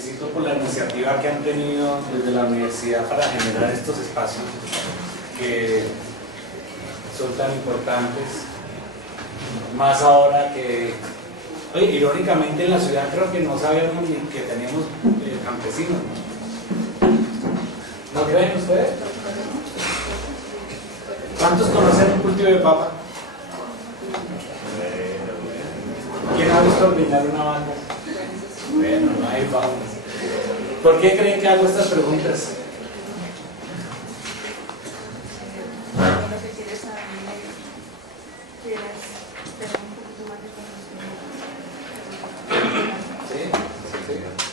felicito por la iniciativa que han tenido desde la universidad para generar estos espacios que son tan importantes, más ahora que, oye, irónicamente en la ciudad creo que no sabíamos ni que teníamos campesinos, ¿no creen ustedes? ¿Cuántos conocen el cultivo de papa? ¿Quién ha visto ordeñar una vaca? Bueno, no hay papas. ¿Por qué creen que hago estas preguntas?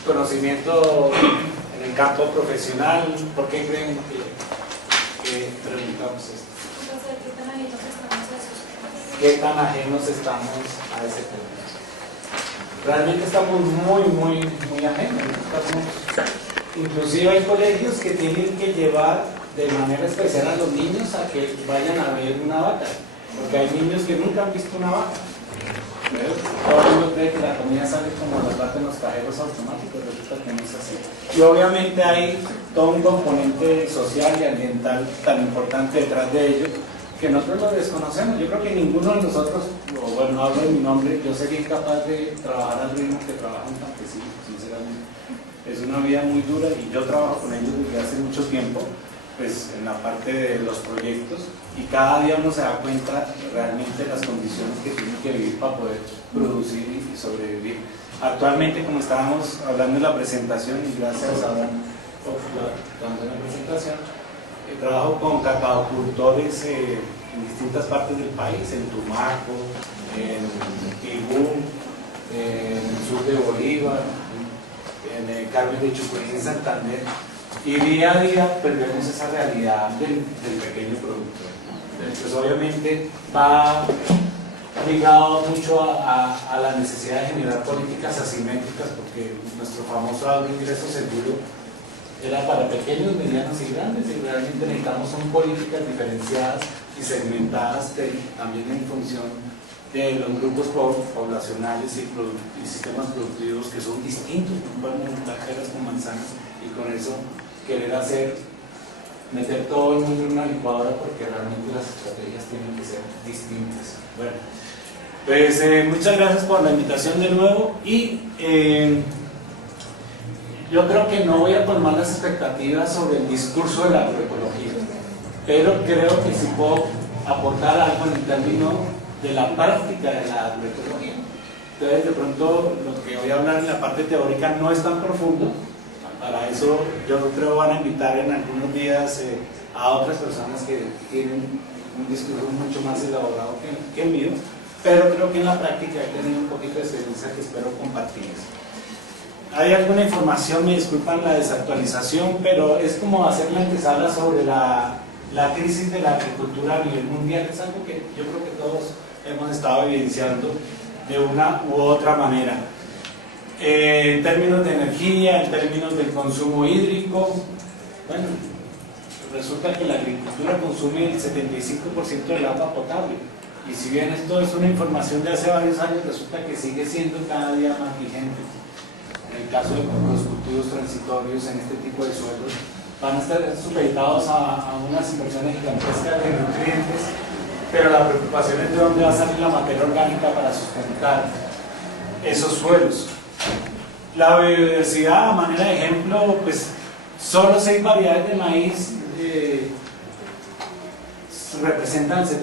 Conocimiento en el campo profesional. ¿Por qué creen que preguntamos esto? ¿Qué tan ajenos estamos a ese tema? Realmente estamos muy ajenos. Inclusive hay colegios que tienen que llevar de manera especial a los niños a que vayan a ver una vaca, porque hay niños que nunca han visto una vaca. Todo el mundo cree que la comida sale como los en los cajeros automáticos, resulta que no es así. Y obviamente hay todo un componente social y ambiental tan importante detrás de ello que nosotros lo desconocemos. Yo creo que ninguno de nosotros, o bueno, hablo de mi nombre, yo sería incapaz de trabajar al ritmo que trabaja un campesino, sinceramente. Es una vida muy dura y yo trabajo con ellos desde hace mucho tiempo, pues en la parte de los proyectos, y cada día uno se da cuenta realmente de las condiciones que tiene que vivir para poder producir y sobrevivir. Actualmente, como estábamos hablando en la presentación, y gracias a Abraham por dando la presentación, trabajo con cacaocultores en distintas partes del país, en Tumaco, en Tibú, en el sur de Bolívar, en el Carmen de Chucurí, en Santander, y día a día pues vemos esa realidad del pequeño productor. Pues obviamente va ligado mucho a la necesidad de generar políticas asimétricas, porque nuestro famoso ahorro ingreso seguro era para pequeños, medianos y grandes, y realmente necesitamos son políticas diferenciadas y segmentadas también en función de los grupos poblacionales y sistemas productivos que son distintos. No podemos juntar peras con manzanas y con eso querer meter todo el mundo en una licuadora, porque realmente las estrategias tienen que ser distintas. Bueno, pues muchas gracias por la invitación de nuevo, y yo creo que no voy a colmar las expectativas sobre el discurso de la agroecología, pero creo que sí puedo aportar algo en el término de la práctica de la agroecología. Entonces, de pronto, lo que voy a hablar en la parte teórica no es tan profundo. Para eso, yo creo van a invitar en algunos días a otras personas que tienen un discurso mucho más elaborado que el mío, pero creo que en la práctica he tenido un poquito de experiencia que espero compartirles. Hay alguna información, me disculpan la desactualización, pero es como hacer la antesala sobre la crisis de la agricultura a nivel mundial. Es algo que yo creo que todos hemos estado evidenciando de una u otra manera. En términos de energía, en términos del consumo hídrico, bueno, resulta que la agricultura consume el 75% del agua potable. Y si bien esto es una información de hace varios años, resulta que sigue siendo cada día más vigente. En el caso de los cultivos transitorios en este tipo de suelos, van a estar supeditados a unas inversiones gigantescas de nutrientes, pero la preocupación es de dónde va a salir la materia orgánica para sustentar esos suelos. La biodiversidad, a manera de ejemplo, pues solo 6 variedades de maíz representan el 70%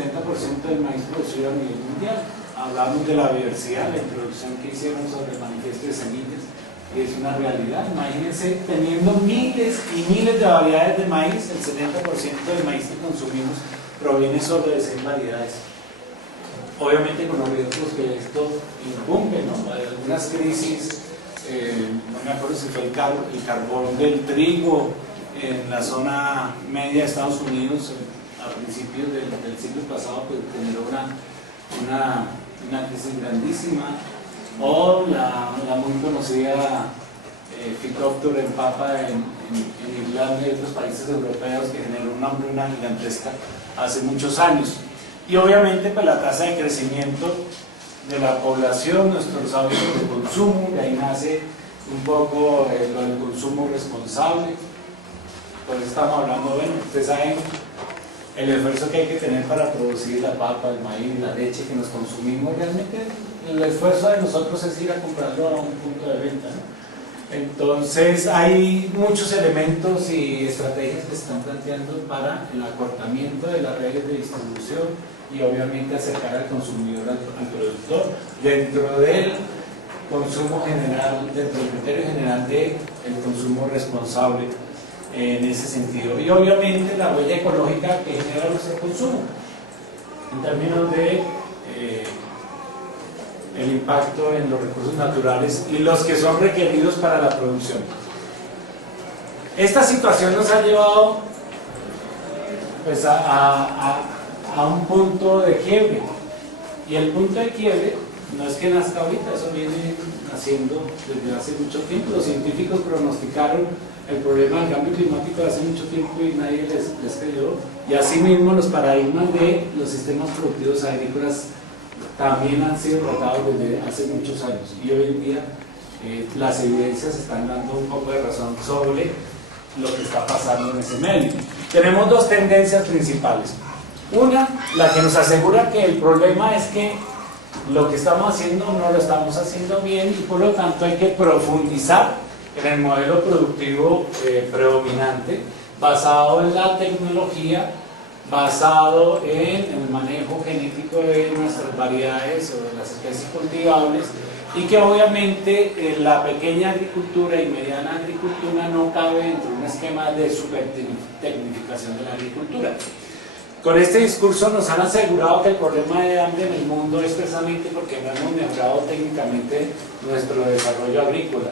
del maíz producido a nivel mundial. Hablamos de la biodiversidad, la introducción que hicieron sobre el manifiesto de semillas, que es una realidad. Imagínense, teniendo miles y miles de variedades de maíz, el 70% del maíz que consumimos proviene solo de 6 variedades. Obviamente con los riesgos que esto incumbe, ¿no? Hay algunas crisis, no me acuerdo si fue el carbón del trigo en la zona media de Estados Unidos a principios del siglo pasado, pues generó una crisis grandísima, o la muy conocida Phytophthora en papa en Irlanda y otros países europeos, que generó una hambruna gigantesca hace muchos años. Y obviamente pues la tasa de crecimiento de la población, nuestros hábitos de consumo, de ahí nace un poco lo del consumo responsable. Pues estamos hablando, bueno, ustedes saben el esfuerzo que hay que tener para producir la papa, el maíz, la leche que nos consumimos. Realmente el esfuerzo de nosotros es ir a comprarlo a un punto de venta, ¿no? Entonces hay muchos elementos y estrategias que se están planteando para el acortamiento de las redes de distribución y obviamente acercar al consumidor al productor dentro del consumo general, dentro del criterio general del consumo responsable en ese sentido. Y obviamente la huella ecológica que genera nuestro consumo en términos de el impacto en los recursos naturales y los que son requeridos para la producción. Esta situación nos ha llevado pues, a un punto de quiebre, y el punto de quiebre no es que nazca ahorita, eso viene naciendo desde hace mucho tiempo. Los científicos pronosticaron el problema del cambio climático hace mucho tiempo y nadie les creyó, y asimismo los paradigmas de los sistemas productivos agrícolas también han sido tratados desde hace muchos años, y hoy en día las evidencias están dando un poco de razón sobre lo que está pasando en ese medio. Tenemos dos tendencias principales. Una, la que nos asegura que el problema es que lo que estamos haciendo no lo estamos haciendo bien, y por lo tanto hay que profundizar en el modelo productivo predominante, basado en la tecnología, basado en el manejo genético de nuestras variedades o de las especies cultivables, y que obviamente la pequeña agricultura y mediana agricultura no cabe dentro de un esquema de supertecnificación de la agricultura. Con este discurso nos han asegurado que el problema de hambre en el mundo es precisamente porque no hemos mejorado técnicamente nuestro desarrollo agrícola.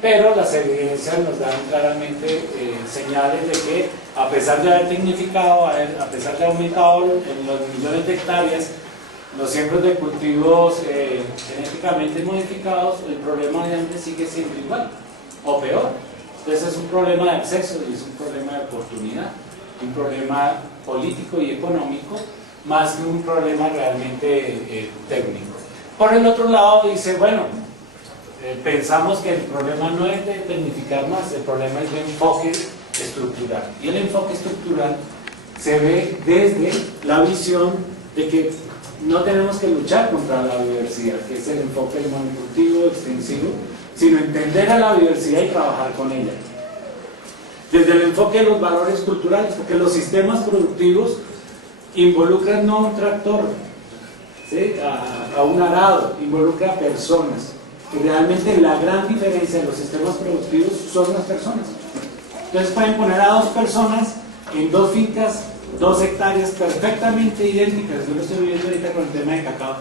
Pero las evidencias nos dan claramente señales de que, a pesar de haber tecnificado, a pesar de aumentado en los millones de hectáreas los siembros de cultivos genéticamente modificados, el problema de hambre sigue siendo igual o peor. Entonces es un problema de acceso y es un problema de oportunidad, un problema político y económico, más que un problema realmente técnico. Por el otro lado dice, bueno, pensamos que el problema no es de tecnificar más, el problema es de enfoque estructural. Y el enfoque estructural se ve desde la visión de que no tenemos que luchar contra la biodiversidad, que es el enfoque monocultivo extensivo, sino entender a la biodiversidad y trabajar con ella. Desde el enfoque de los valores culturales, porque los sistemas productivos involucran no a un tractor, ¿sí?, a un arado, involucra a personas. Y realmente la gran diferencia de los sistemas productivos son las personas. Entonces pueden poner a dos personas en dos fincas, 2 hectáreas perfectamente idénticas. Yo lo estoy viviendo ahorita con el tema de cacao,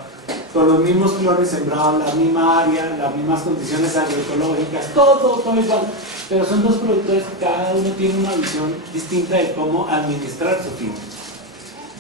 con los mismos flores sembrados, la misma área, las mismas condiciones agroecológicas, todo igual. Pero son dos productores que cada uno tiene una visión distinta de cómo administrar su finca.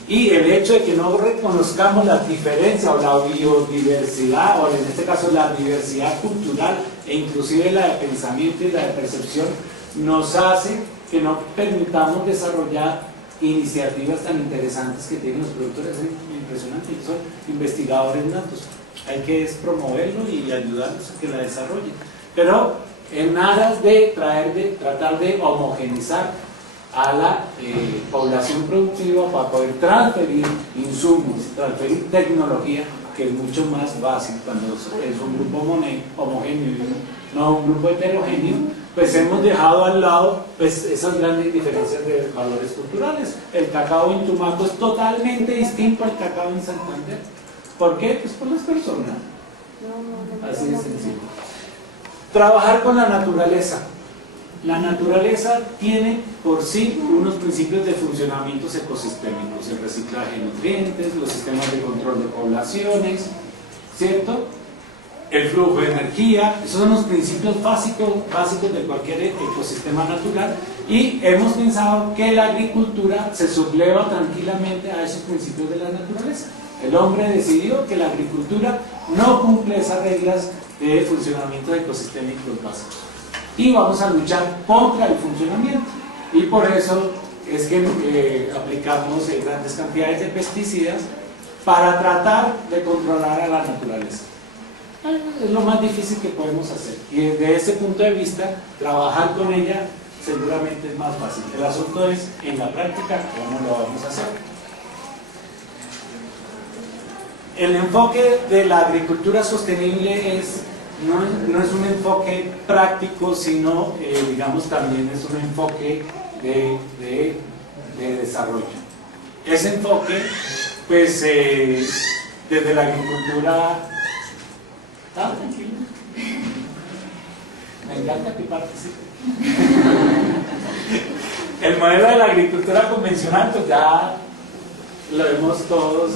Y el hecho de que no reconozcamos la diferencia o la biodiversidad, o en este caso la diversidad cultural e inclusive la de pensamiento y la de percepción, nos hace que no permitamos desarrollar iniciativas tan interesantes que tienen los productores. Es impresionante, que son investigadores natos. Hay que promoverlo y ayudarlos a que la desarrollen. Pero en aras de tratar de homogenizar a la población productiva para poder transferir insumos, transferir tecnología, que es mucho más fácil cuando es un grupo homogéneo y no un grupo heterogéneo. Pues hemos dejado al lado pues, esas grandes diferencias de valores culturales. El cacao en Tumaco es totalmente distinto al cacao en Santander. ¿Por qué? Pues por las personas. Así de sencillo. Trabajar con la naturaleza. La naturaleza tiene por sí unos principios de funcionamientos ecosistémicos: el reciclaje de nutrientes, los sistemas de control de poblaciones, ¿cierto?, el flujo de energía. Esos son los principios básicos de cualquier ecosistema natural, y hemos pensado que la agricultura se subleva tranquilamente a esos principios de la naturaleza. El hombre decidió que la agricultura no cumple esas reglas de funcionamiento ecosistémicos básicos, y vamos a luchar contra el funcionamiento, y por eso es que aplicamos grandes cantidades de pesticidas para tratar de controlar a la naturaleza. Es lo más difícil que podemos hacer. Y desde ese punto de vista, trabajar con ella seguramente es más fácil. El asunto es, en la práctica, cómo lo vamos a hacer. El enfoque de la agricultura sostenible no es un enfoque práctico, sino, digamos, también es un enfoque de desarrollo. Ese enfoque, pues, desde la agricultura... Ah, tranquilo. Me encanta que participe. El modelo de la agricultura convencional, pues ya lo hemos todos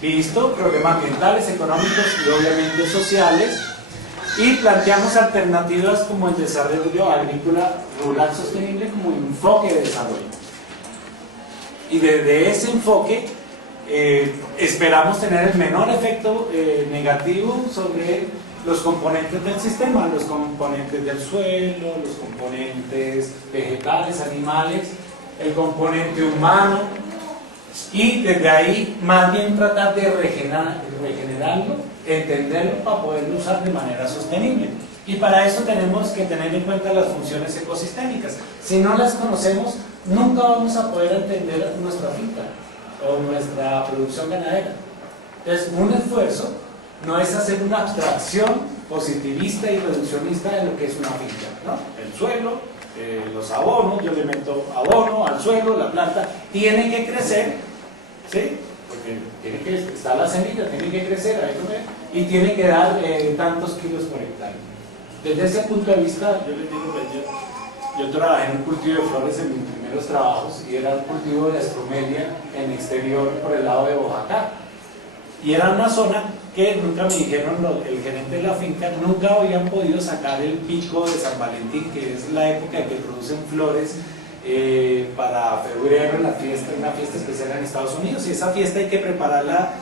visto, problemas ambientales, económicos y obviamente sociales, y planteamos alternativas como el desarrollo agrícola rural sostenible como enfoque de desarrollo. Y desde ese enfoque esperamos tener el menor efecto negativo sobre los componentes del sistema, los componentes del suelo, los componentes vegetales, animales, el componente humano, y desde ahí más bien tratar de regenerarlo, entenderlo para poderlo usar de manera sostenible. Y para eso tenemos que tener en cuenta las funciones ecosistémicas. Si no las conocemos, nunca vamos a poder entender nuestra finca o nuestra producción ganadera. Entonces, un esfuerzo no es hacer una abstracción positivista y reduccionista de lo que es una finca, ¿no? El suelo, los abonos, yo le meto abono al suelo, la planta tiene que crecer, ¿sí? Porque tiene que estar la semilla, tiene que crecer, y tiene que dar tantos kilos por hectárea. Desde ese punto de vista, yo les digo, yo trabajé en un cultivo de flores en mis primeros trabajos, y era un cultivo de astromelia en exterior por el lado de Oaxaca, y era una zona que nunca me dijeron, el gerente de la finca, nunca habían podido sacar el pico de San Valentín, que es la época en que producen flores para febrero, una fiesta especial en Estados Unidos, y esa fiesta hay que prepararla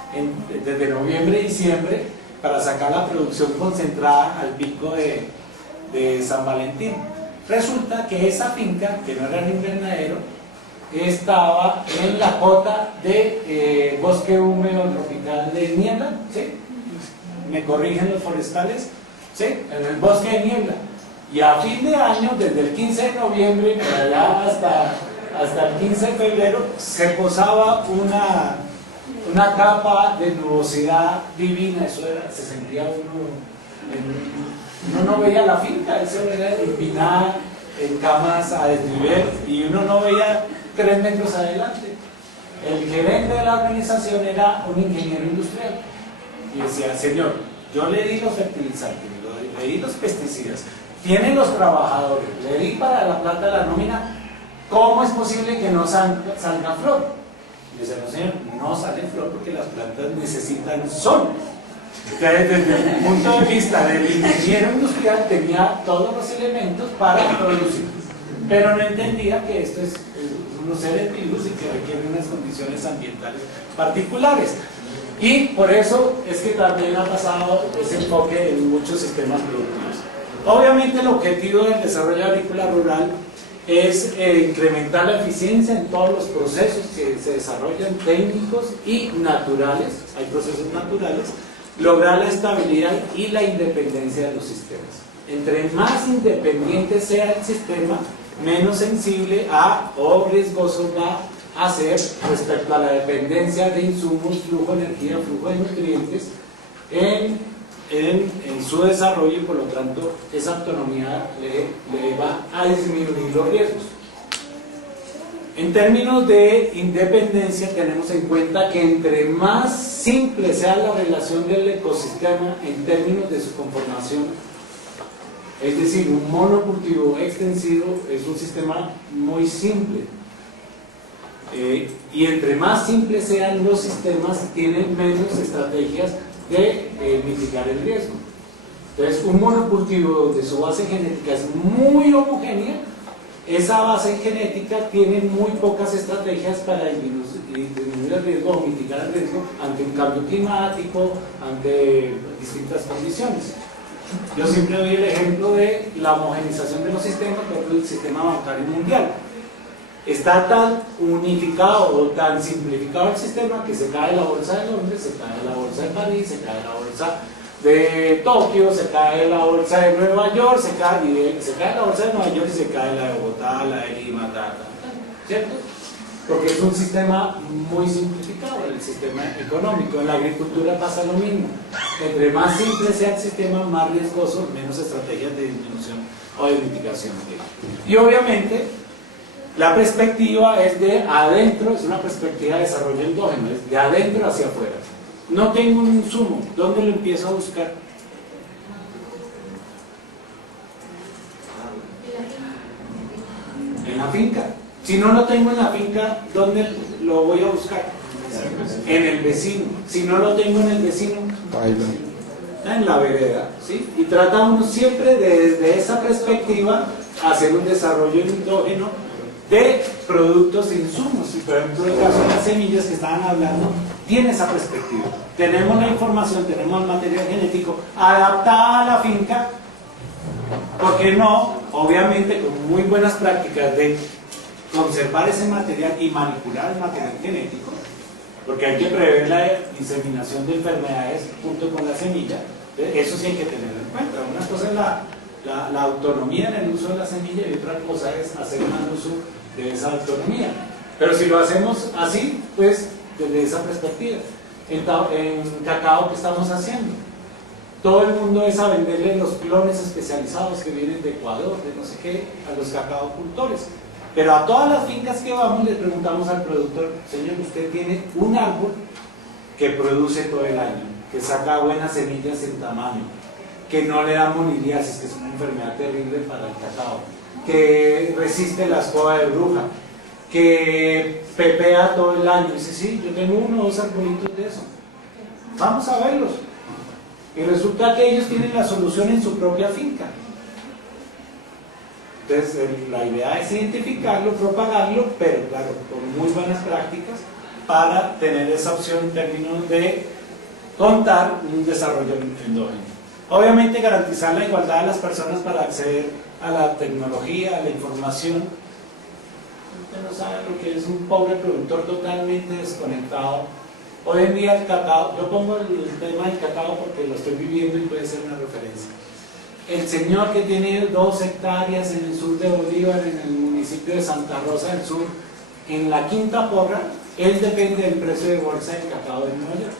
desde noviembre y diciembre para sacar la producción concentrada al pico de San Valentín. Resulta que esa finca, que no era ni invernadero, estaba en la cota de bosque húmedo tropical de niebla, ¿sí? Me corrigen los forestales, ¿sí? En el bosque de niebla. Y a fin de año, desde el 15 de noviembre para allá hasta el 15 de febrero, se posaba una capa de nubosidad divina. Eso era, se sentía uno no veía la finca, eso era empinada en camas a desnivel, y uno no veía 3 metros adelante. El gerente de la organización era un ingeniero industrial y decía, señor, yo le di los fertilizantes, le di los pesticidas, tiene los trabajadores, le di para la plata de la nómina, ¿cómo es posible que no salga flor? Y dice, no señor, no sale flor porque las plantas necesitan sol. Entonces, desde el punto de vista del ingeniero industrial, tenía todos los elementos para producir, pero no entendía que esto es unos seres vivos y que requieren unas condiciones ambientales particulares. Y por eso es que también ha pasado ese enfoque en muchos sistemas productivos. Obviamente el objetivo del desarrollo agrícola rural es incrementar la eficiencia en todos los procesos que se desarrollan, técnicos y naturales, hay procesos naturales, lograr la estabilidad y la independencia de los sistemas. Entre más independiente sea el sistema, menos sensible o riesgoso va a ser respecto a la dependencia de insumos, flujo de energía, flujo de nutrientes en su desarrollo, y por lo tanto esa autonomía le va a disminuir los riesgos. En términos de independencia, tenemos en cuenta que entre más simple sea la relación del ecosistema en términos de su conformación, es decir, un monocultivo extensivo es un sistema muy simple, y entre más simples sean los sistemas, tienen menos estrategias de mitigar el riesgo. Entonces, un monocultivo donde su base genética es muy homogénea, esa base genética tiene muy pocas estrategias para disminuir el riesgo o mitigar el riesgo ante un cambio climático, ante distintas condiciones. Yo siempre doy el ejemplo de la homogenización de los sistemas, por ejemplo, el sistema bancario mundial. Está tan unificado o tan simplificado el sistema que se cae la bolsa de Londres, se cae la bolsa de París, se cae la bolsa de Tokio, se cae la bolsa de Nueva York, se cae la bolsa de Nueva York y se cae la de Bogotá, la de Lima, ¿cierto? Porque es un sistema muy simplificado, el sistema económico. En la agricultura pasa lo mismo. Entre más simple sea el sistema, más riesgoso, menos estrategias de disminución o de mitigación. Y obviamente, la perspectiva es de adentro, es una perspectiva de desarrollo endógeno, es de adentro hacia afuera. No tengo un insumo, ¿dónde lo empiezo a buscar? En la finca. Si no lo tengo en la finca, ¿dónde lo voy a buscar? En el vecino. Si no lo tengo en el vecino, en la vereda, ¿sí? Y trata uno siempre desde esa perspectiva hacer un desarrollo endógeno de productos e insumos. Y por ejemplo, el caso de las semillas que estaban hablando, tiene esa perspectiva. Tenemos la información, tenemos el material genético adaptada a la finca. ¿Por qué no? Obviamente con muy buenas prácticas de conservar ese material y manipular el material genético, porque hay que prever la diseminación de enfermedades junto con la semilla. Eso sí hay que tenerlo en cuenta. Una cosa es la autonomía en el uso de la semilla y otra cosa es hacer mal uso de esa autonomía. Pero si lo hacemos así, pues desde esa perspectiva. En cacao, ¿qué estamos haciendo? Todo el mundo es a venderle los clones especializados que vienen de Ecuador, de no sé qué, a los cacaocultores. Pero a todas las fincas que vamos le preguntamos al productor: señor, usted tiene un árbol que produce todo el año, que saca buenas semillas en tamaño, que no le da moniliasis, que es una enfermedad terrible para el cacao, que resiste la escoba de bruja, que pepea todo el año. Dice: sí, yo tengo 1 o 2 arbolitos de eso, vamos a verlos. Y resulta que ellos tienen la solución en su propia finca. Entonces la idea es identificarlo, propagarlo, pero claro, con muy buenas prácticas para tener esa opción en términos de contar un desarrollo endógeno. Obviamente garantizar la igualdad de las personas para acceder a la tecnología, a la información. Usted no sabe lo que es un pobre productor totalmente desconectado. Hoy en día el cacao, yo pongo el tema del cacao porque lo estoy viviendo y puede ser una referencia. El señor que tiene 2 hectáreas en el sur de Bolívar, en el municipio de Santa Rosa del Sur, en la Quinta Porra, él depende del precio de bolsa del cacao de Nueva York.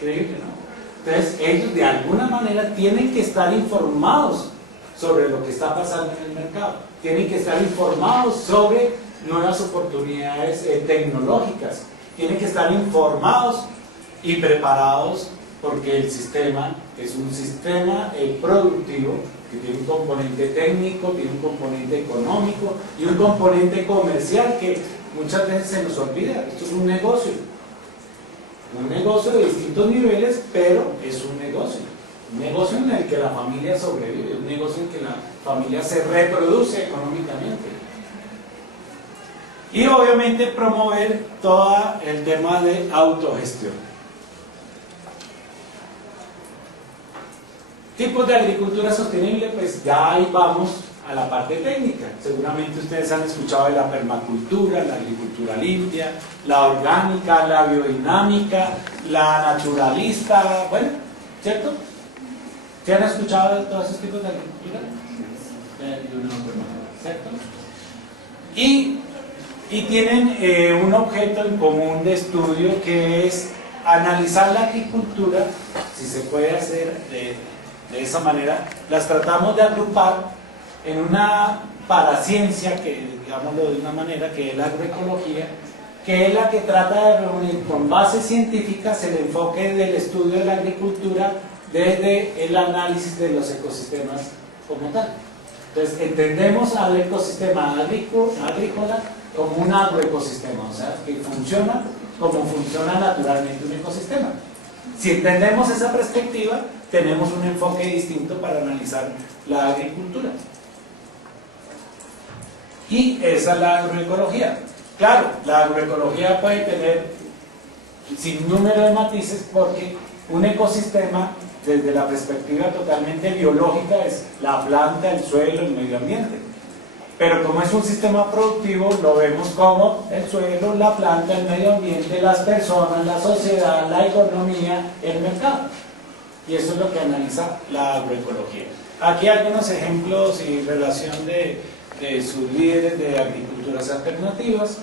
Increíble, ¿no? Entonces ellos de alguna manera tienen que estar informados sobre lo que está pasando en el mercado, tienen que estar informados sobre nuevas oportunidades tecnológicas, tienen que estar informados y preparados, porque el sistema es un sistema productivo que tiene un componente técnico, tiene un componente económico y un componente comercial que muchas veces se nos olvida. Esto es un negocio de distintos niveles, pero es un negocio en el que la familia sobrevive, un negocio en que la familia se reproduce económicamente. Y obviamente promover todo el tema de autogestión. Tipos de agricultura sostenible, pues ya ahí vamos a la parte técnica. Seguramente ustedes han escuchado de la permacultura, la agricultura limpia, la orgánica, la biodinámica, la naturalista, bueno, ¿cierto? ¿Se han escuchado de todos esos tipos de agricultura? ¿Cierto? Y tienen un objeto en común de estudio, que es analizar la agricultura, si se puede hacer de esa manera. Las tratamos de agrupar en una paraciencia, que digámoslo de una manera, que es la agroecología, que es la que trata de reunir con bases científicas el enfoque del estudio de la agricultura desde el análisis de los ecosistemas como tal. Entonces entendemos al ecosistema agrícola como un agroecosistema, o sea, que funciona como funciona naturalmente un ecosistema. Si entendemos esa perspectiva, tenemos un enfoque distinto para analizar la agricultura. Y esa es la agroecología. Claro, la agroecología puede tener sin número de matices, porque un ecosistema, desde la perspectiva totalmente biológica, es la planta, el suelo, el medio ambiente. pero como es un sistema productivo, lo vemos como el suelo, la planta, el medio ambiente, las personas, la sociedad, la economía, el mercado. Y eso es lo que analiza la agroecología. Aquí hay algunos ejemplos y relación de sus líderes de agriculturas alternativas.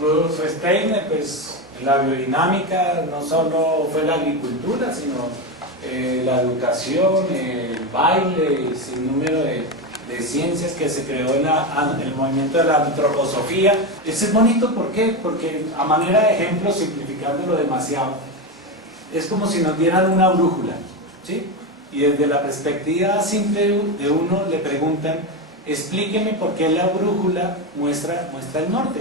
Rudolf Steiner, pues la biodinámica no solo fue la agricultura, sino la educación, el baile, el sinnúmero de ciencias que se creó en el movimiento de la antroposofía. Eso es bonito, ¿por qué? Porque a manera de ejemplo, simplificándolo demasiado, es como si nos dieran una brújula, ¿sí? Y desde la perspectiva simple de uno le preguntan, explíqueme por qué la brújula muestra el norte.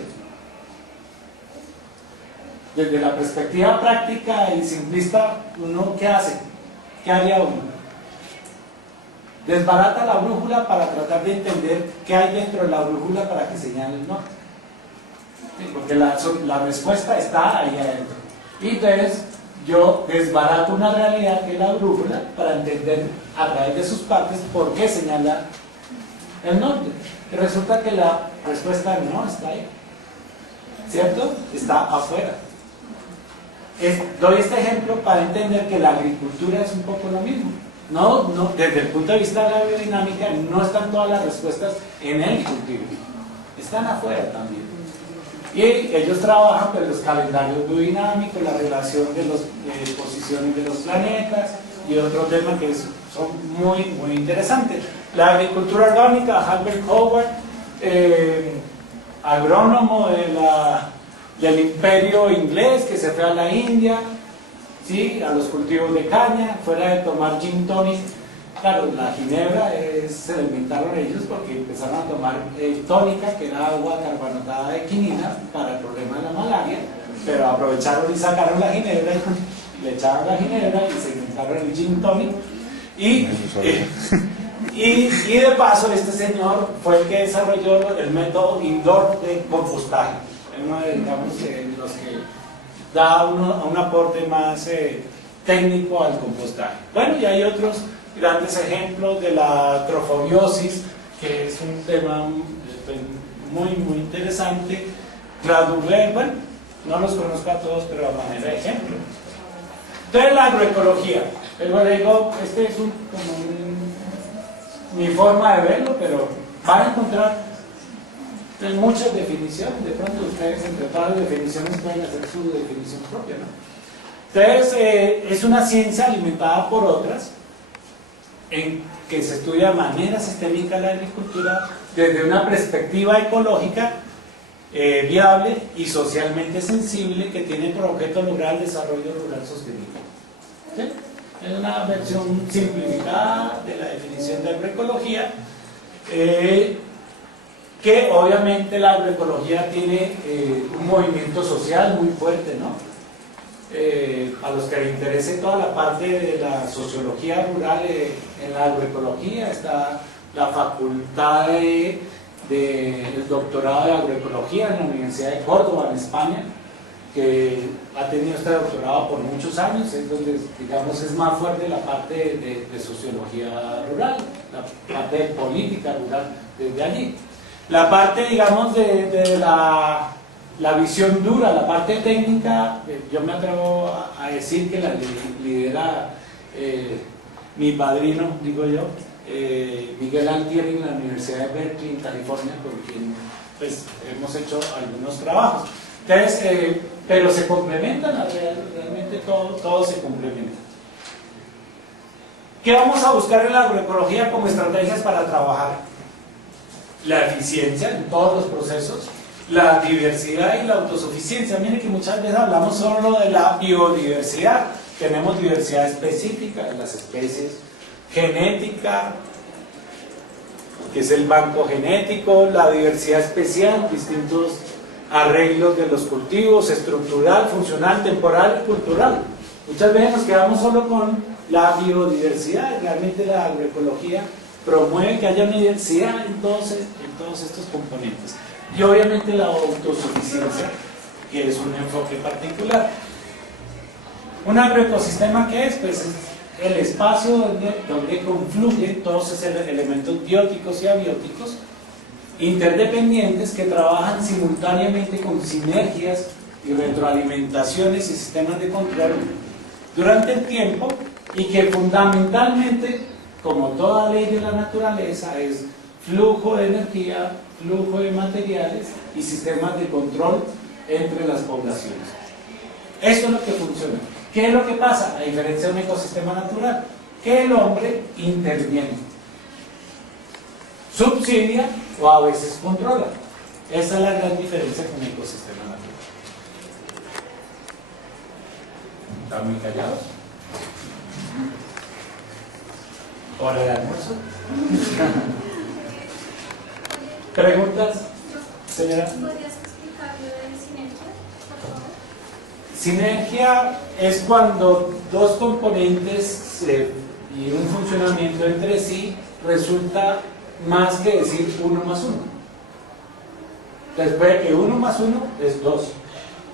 Desde la perspectiva práctica y simplista, ¿uno qué hace? ¿Qué haría uno? Desbarata la brújula para tratar de entender qué hay dentro de la brújula para que señale el norte. ¿Sí? Porque la respuesta está ahí adentro. Y entonces yo desbarato una realidad que es la brújula para entender a través de sus partes por qué señala el norte. Y resulta que la respuesta no está ahí, ¿cierto? Está afuera. Doy este ejemplo para entender que la agricultura es un poco lo mismo. No, desde el punto de vista de la biodinámica, no están todas las respuestas en el cultivo, están afuera también. Y ellos trabajan pues, los calendarios biodinámicos, la relación de las posiciones de los planetas y otro tema que son muy interesantes. La agricultura orgánica, Albert Howard, agrónomo del imperio inglés que se fue a la India, ¿sí? A los cultivos de caña, fuera de tomar gin tonic. Claro, la ginebra se la inventaron ellos porque empezaron a tomar tónica, que era agua carbonatada de quinina para el problema de la malaria, pero aprovecharon y sacaron la ginebra, le echaron la ginebra y se inventaron el gin tonic. Y de paso, este señor fue el que desarrolló el método indoor de compostaje, uno de, digamos, los que da un aporte más técnico al compostaje. Bueno, y hay otros grandes ejemplos de la trofobiosis, que es un tema muy interesante. Cladurbel, bueno, no los conozco a todos, pero a manera de ejemplo. Entonces, la agroecología. Luego le digo, este es mi forma de verlo, pero van a encontrar muchas definiciones. De pronto ustedes entre todas las definiciones pueden hacer su definición propia, ¿no? Entonces, es una ciencia alimentada por otras, en que se estudia de manera sistémica la agricultura desde una perspectiva ecológica viable y socialmente sensible, que tiene por objeto lograr el desarrollo rural sostenible. ¿Sí? Es una versión simplificada de la definición de agroecología, que obviamente la agroecología tiene un movimiento social muy fuerte, ¿no? A los que les interese toda la parte de la sociología rural, en la agroecología está la facultad del doctorado de agroecología en la Universidad de Córdoba, en España, que ha tenido este doctorado por muchos años. Es donde, digamos, es más fuerte la parte de sociología rural, la parte de política rural desde allí. La parte, digamos, de la visión dura, la parte técnica, yo me atrevo a decir que la lidera mi padrino, digo yo, Miguel Altieri, en la Universidad de Berkeley, en California, con quien pues, hemos hecho algunos trabajos. Entonces, pero se complementan, realmente todo se complementa. ¿Qué vamos a buscar en la agroecología como estrategias para trabajar? La eficiencia en todos los procesos, la diversidad y la autosuficiencia. Miren que muchas veces hablamos solo de la biodiversidad. Tenemos diversidad específica de las especies, genética, que es el banco genético, la diversidad especial, distintos arreglos de los cultivos, estructural, funcional, temporal y cultural. Muchas veces nos quedamos solo con la biodiversidad. Realmente la agroecología promueve que haya una diversidad en todos estos componentes. Y obviamente la autosuficiencia, que es un enfoque particular. ¿Un agroecosistema qué es? Pues el espacio donde confluyen todos esos elementos bióticos y abióticos interdependientes que trabajan simultáneamente con sinergias y retroalimentaciones y sistemas de control durante el tiempo, y que fundamentalmente, como toda ley de la naturaleza, es flujo de energía, flujo de materiales y sistemas de control entre las poblaciones. Eso es lo que funciona. ¿Qué es lo que pasa? A diferencia de un ecosistema natural, que el hombre interviene, subsidia o a veces controla. Esa es la gran diferencia con el ecosistema natural. ¿Están muy callados? ¿Hora de almuerzo? ¿Preguntas, señora? ¿Podrías explicar lo de sinergia, por favor? Sinergia es cuando dos componentes y un funcionamiento entre sí resulta más que decir 1 más 1. Entonces puede que 1 más 1 es 2,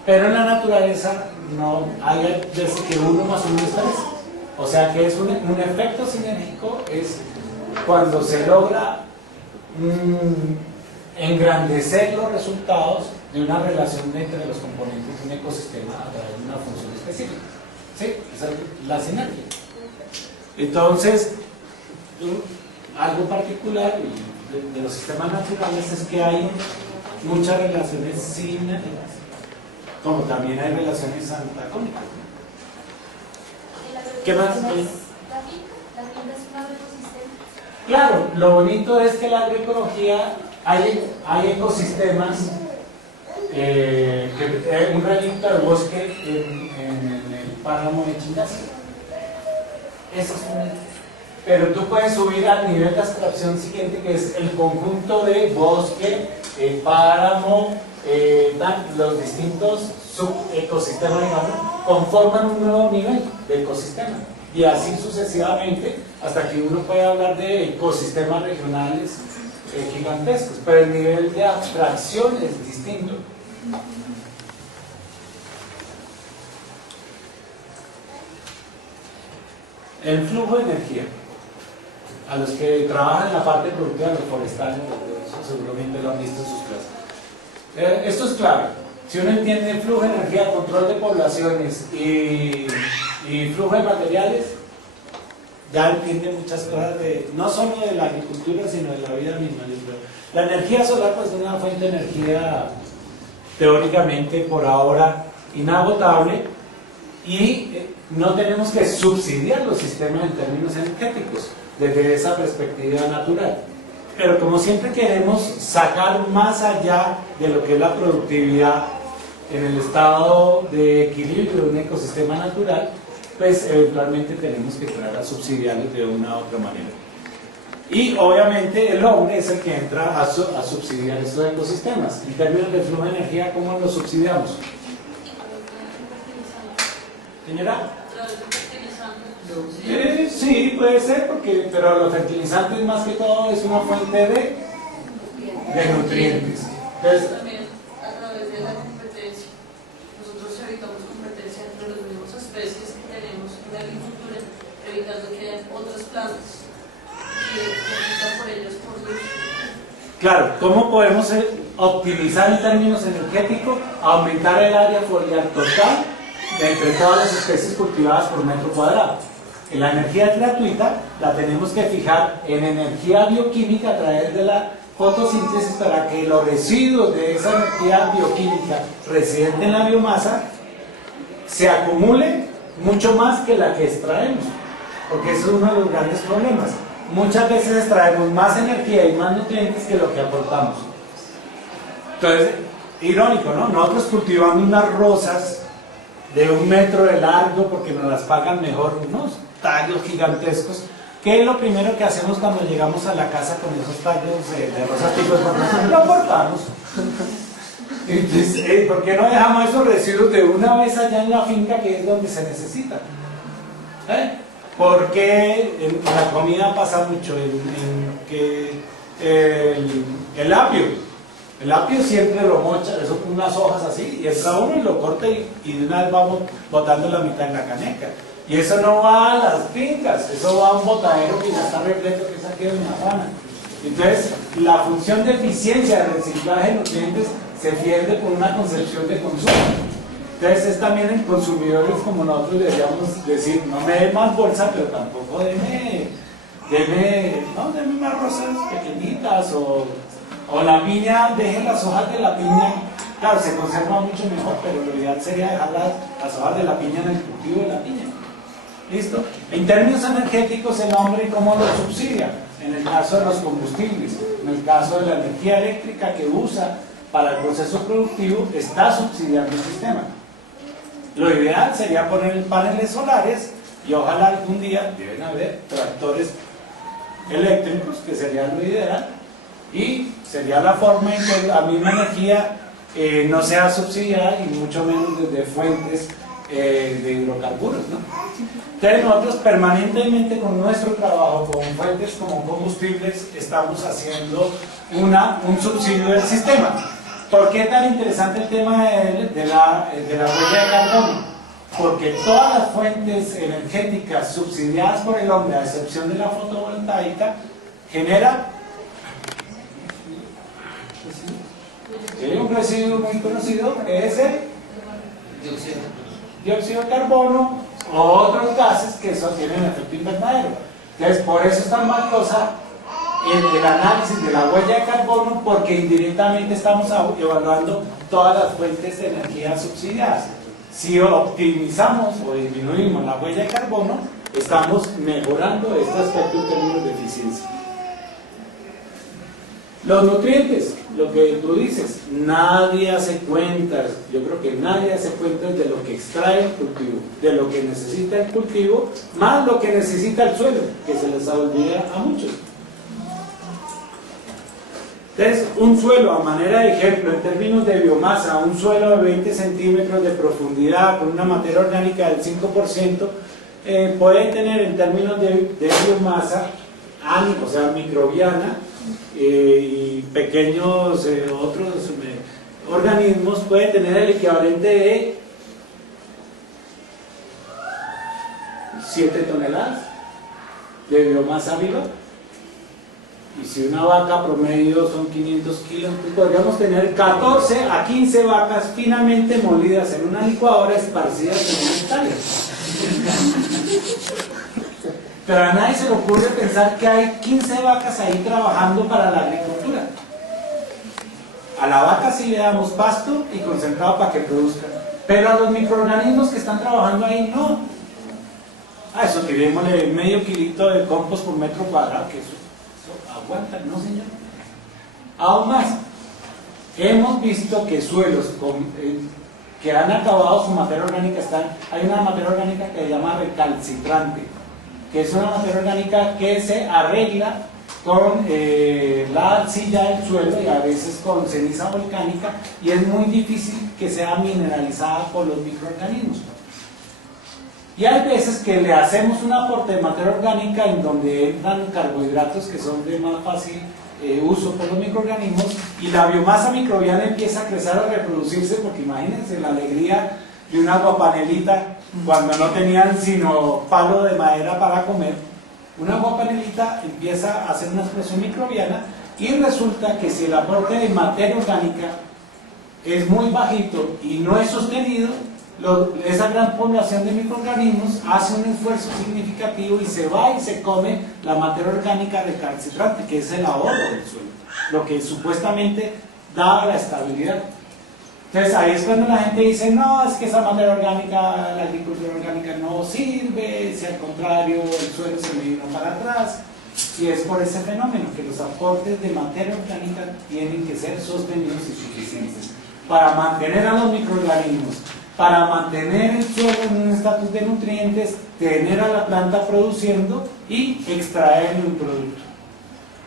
pero en la naturaleza no hay veces que 1 más 1 es 3. O sea que es un efecto sinérgico, es cuando se logra engrandecer los resultados de una relación entre los componentes de un ecosistema a través de una función específica. ¿Sí? Esa es la sinergia. Entonces, algo particular de los sistemas naturales es que hay muchas relaciones sinérgicas, como también hay relaciones antagónicas. ¿Qué más? ¿La finca es un agroecosistema? Claro, lo bonito es que la agroecología hay ecosistemas, un relicto de bosque en el páramo de Chingaza. Eso es pero tú puedes subir al nivel de abstracción siguiente, que es el conjunto de bosque, páramo, los distintos subecosistemas, digamos, conforman un nuevo nivel de ecosistema, y así sucesivamente hasta que uno puede hablar de ecosistemas regionales gigantescos, pero el nivel de abstracción es distinto. El flujo de energía, a los que trabajan en la parte productiva de los forestales, eso seguramente lo han visto en sus clases. Esto es clave. Si uno entiende el flujo de energía, control de poblaciones y flujo de materiales, ya entiende muchas cosas, no solo de la agricultura, sino de la vida misma. La energía solar pues, es una fuente de energía teóricamente por ahora inagotable, y no tenemos que subsidiar los sistemas en términos energéticos desde esa perspectiva natural. Pero como siempre queremos sacar más allá de lo que es la productividad en el estado de equilibrio de un ecosistema natural, pues eventualmente tenemos que entrar a subsidiarlos de una u otra manera. Y obviamente el hombre es el que entra a subsidiar estos ecosistemas. En términos de flujo de energía, ¿cómo los subsidiamos? Señora. Sí, puede ser, pero los fertilizantes más que todo es una fuente de nutrientes. Entonces, también a través de la competencia, nosotros evitamos competencia entre las mismas especies que tenemos en la agricultura, evitando que haya otras plantas que compitan por ellas por luz. claro, ¿cómo podemos optimizar en términos energéticos, aumentar el área foliar total de entre todas las especies cultivadas por metro cuadrado? La energía es gratuita, la tenemos que fijar en energía bioquímica a través de la fotosíntesis para que los residuos de esa energía bioquímica residente en la biomasa se acumulen mucho más que la que extraemos, porque eso es uno de los grandes problemas. Muchas veces extraemos más energía y más nutrientes que lo que aportamos. Entonces, irónico, ¿no? Nosotros cultivamos unas rosas de 1 metro de largo porque nos las pagan mejor, unos tallos gigantescos. ¿Qué es lo primero que hacemos cuando llegamos a la casa con esos tallos de rosas tipos? Lo aportamos. Entonces, ¿por qué no dejamos esos residuos de una vez allá en la finca, que es donde se necesita? Porque en la comida pasa mucho que el apio siempre lo mocha, son unas hojas así, y entra uno y lo corta y de una vez vamos botando la mitad en la caneca. Y eso no va a las fincas, eso va a un botadero que ya está repleto, que es aquí de Doña Juana. Entonces, la función de eficiencia del reciclaje de nutrientes se pierde por una concepción de consumo. Entonces, es también en consumidores como nosotros deberíamos decir, no me dé más bolsa, pero tampoco deme más rosas pequeñitas, o la piña, deje las hojas de la piña, claro, se conserva mucho mejor, pero lo ideal sería dejar las hojas de la piña en el cultivo de la piña. ¿Listo? En términos energéticos, el hombre, ¿cómo lo subsidia? En el caso de los combustibles, en el caso de la energía eléctrica que usa para el proceso productivo, está subsidiando el sistema. Lo ideal sería poner paneles solares, y ojalá algún día deben haber tractores eléctricos, que sería lo ideal, y sería la forma en que la misma energía no sea subsidiada, y mucho menos desde fuentes de hidrocarburos, ¿no? Entonces nosotros permanentemente con nuestro trabajo, con fuentes como combustibles, estamos haciendo un subsidio del sistema. ¿Por qué es tan interesante el tema de la huella de carbono? Porque todas las fuentes energéticas subsidiadas por el hombre, a excepción de la fotovoltaica, generan un residuo muy conocido, que es el dióxido de carbono, o otros gases que eso tienen efecto invernadero. Entonces, por eso es tan valiosa el análisis de la huella de carbono, porque indirectamente estamos evaluando todas las fuentes de energía subsidiadas. Si optimizamos o disminuimos la huella de carbono, estamos mejorando este aspecto en términos de eficiencia. Los nutrientes, lo que tú dices, nadie hace cuentas, yo creo que nadie hace cuentas de lo que extrae el cultivo, de lo que necesita el cultivo, más lo que necesita el suelo, que se les olvida a muchos. Entonces, un suelo, a manera de ejemplo, en términos de biomasa, un suelo de 20 centímetros de profundidad, con una materia orgánica del 5%, puede tener en términos de biomasa, o sea, microbiana, y pequeños otros organismos, puede tener el equivalente de 7 toneladas de biomasa viva. Y si una vaca promedio son 500 kilos, pues podríamos tener 14 a 15 vacas finamente molidas en una licuadora esparcidas en un hectárea. Pero a nadie se le ocurre pensar que hay 15 vacas ahí trabajando para la agricultura. A la vaca sí le damos pasto y concentrado para que produzca, pero a los microorganismos que están trabajando ahí no. A eso tirémosle medio kilito de compost por metro cuadrado, que eso aguanta, ¿no, señor? Aún más, hemos visto que suelos que han acabado su materia orgánica, hay una materia orgánica que se llama recalcitrante, que es una materia orgánica que se arregla con la arcilla del suelo y a veces con ceniza volcánica, y es muy difícil que sea mineralizada por los microorganismos. Y hay veces que le hacemos un aporte de materia orgánica en donde entran carbohidratos que son de más fácil uso por los microorganismos, y la biomasa microbiana empieza a crecer, a reproducirse, porque imagínense la alegría de una guapanelita cuando no tenían sino palo de madera para comer. Una guapanelita empieza a hacer una expresión microbiana, y resulta que si el aporte de materia orgánica es muy bajito y no es sostenido, esa gran población de microorganismos hace un esfuerzo significativo y se va y se come la materia orgánica recalcitrante, que es el ahorro del suelo, lo que supuestamente da la estabilidad. Entonces ahí es cuando la gente dice, no, es que esa materia orgánica, la agricultura orgánica no sirve, si al contrario el suelo se me vino para atrás. Y es por ese fenómeno que los aportes de materia orgánica tienen que ser sostenidos y suficientes para mantener a los microorganismos, para mantener el suelo en un estatus de nutrientes, tener a la planta produciendo y extraer un producto.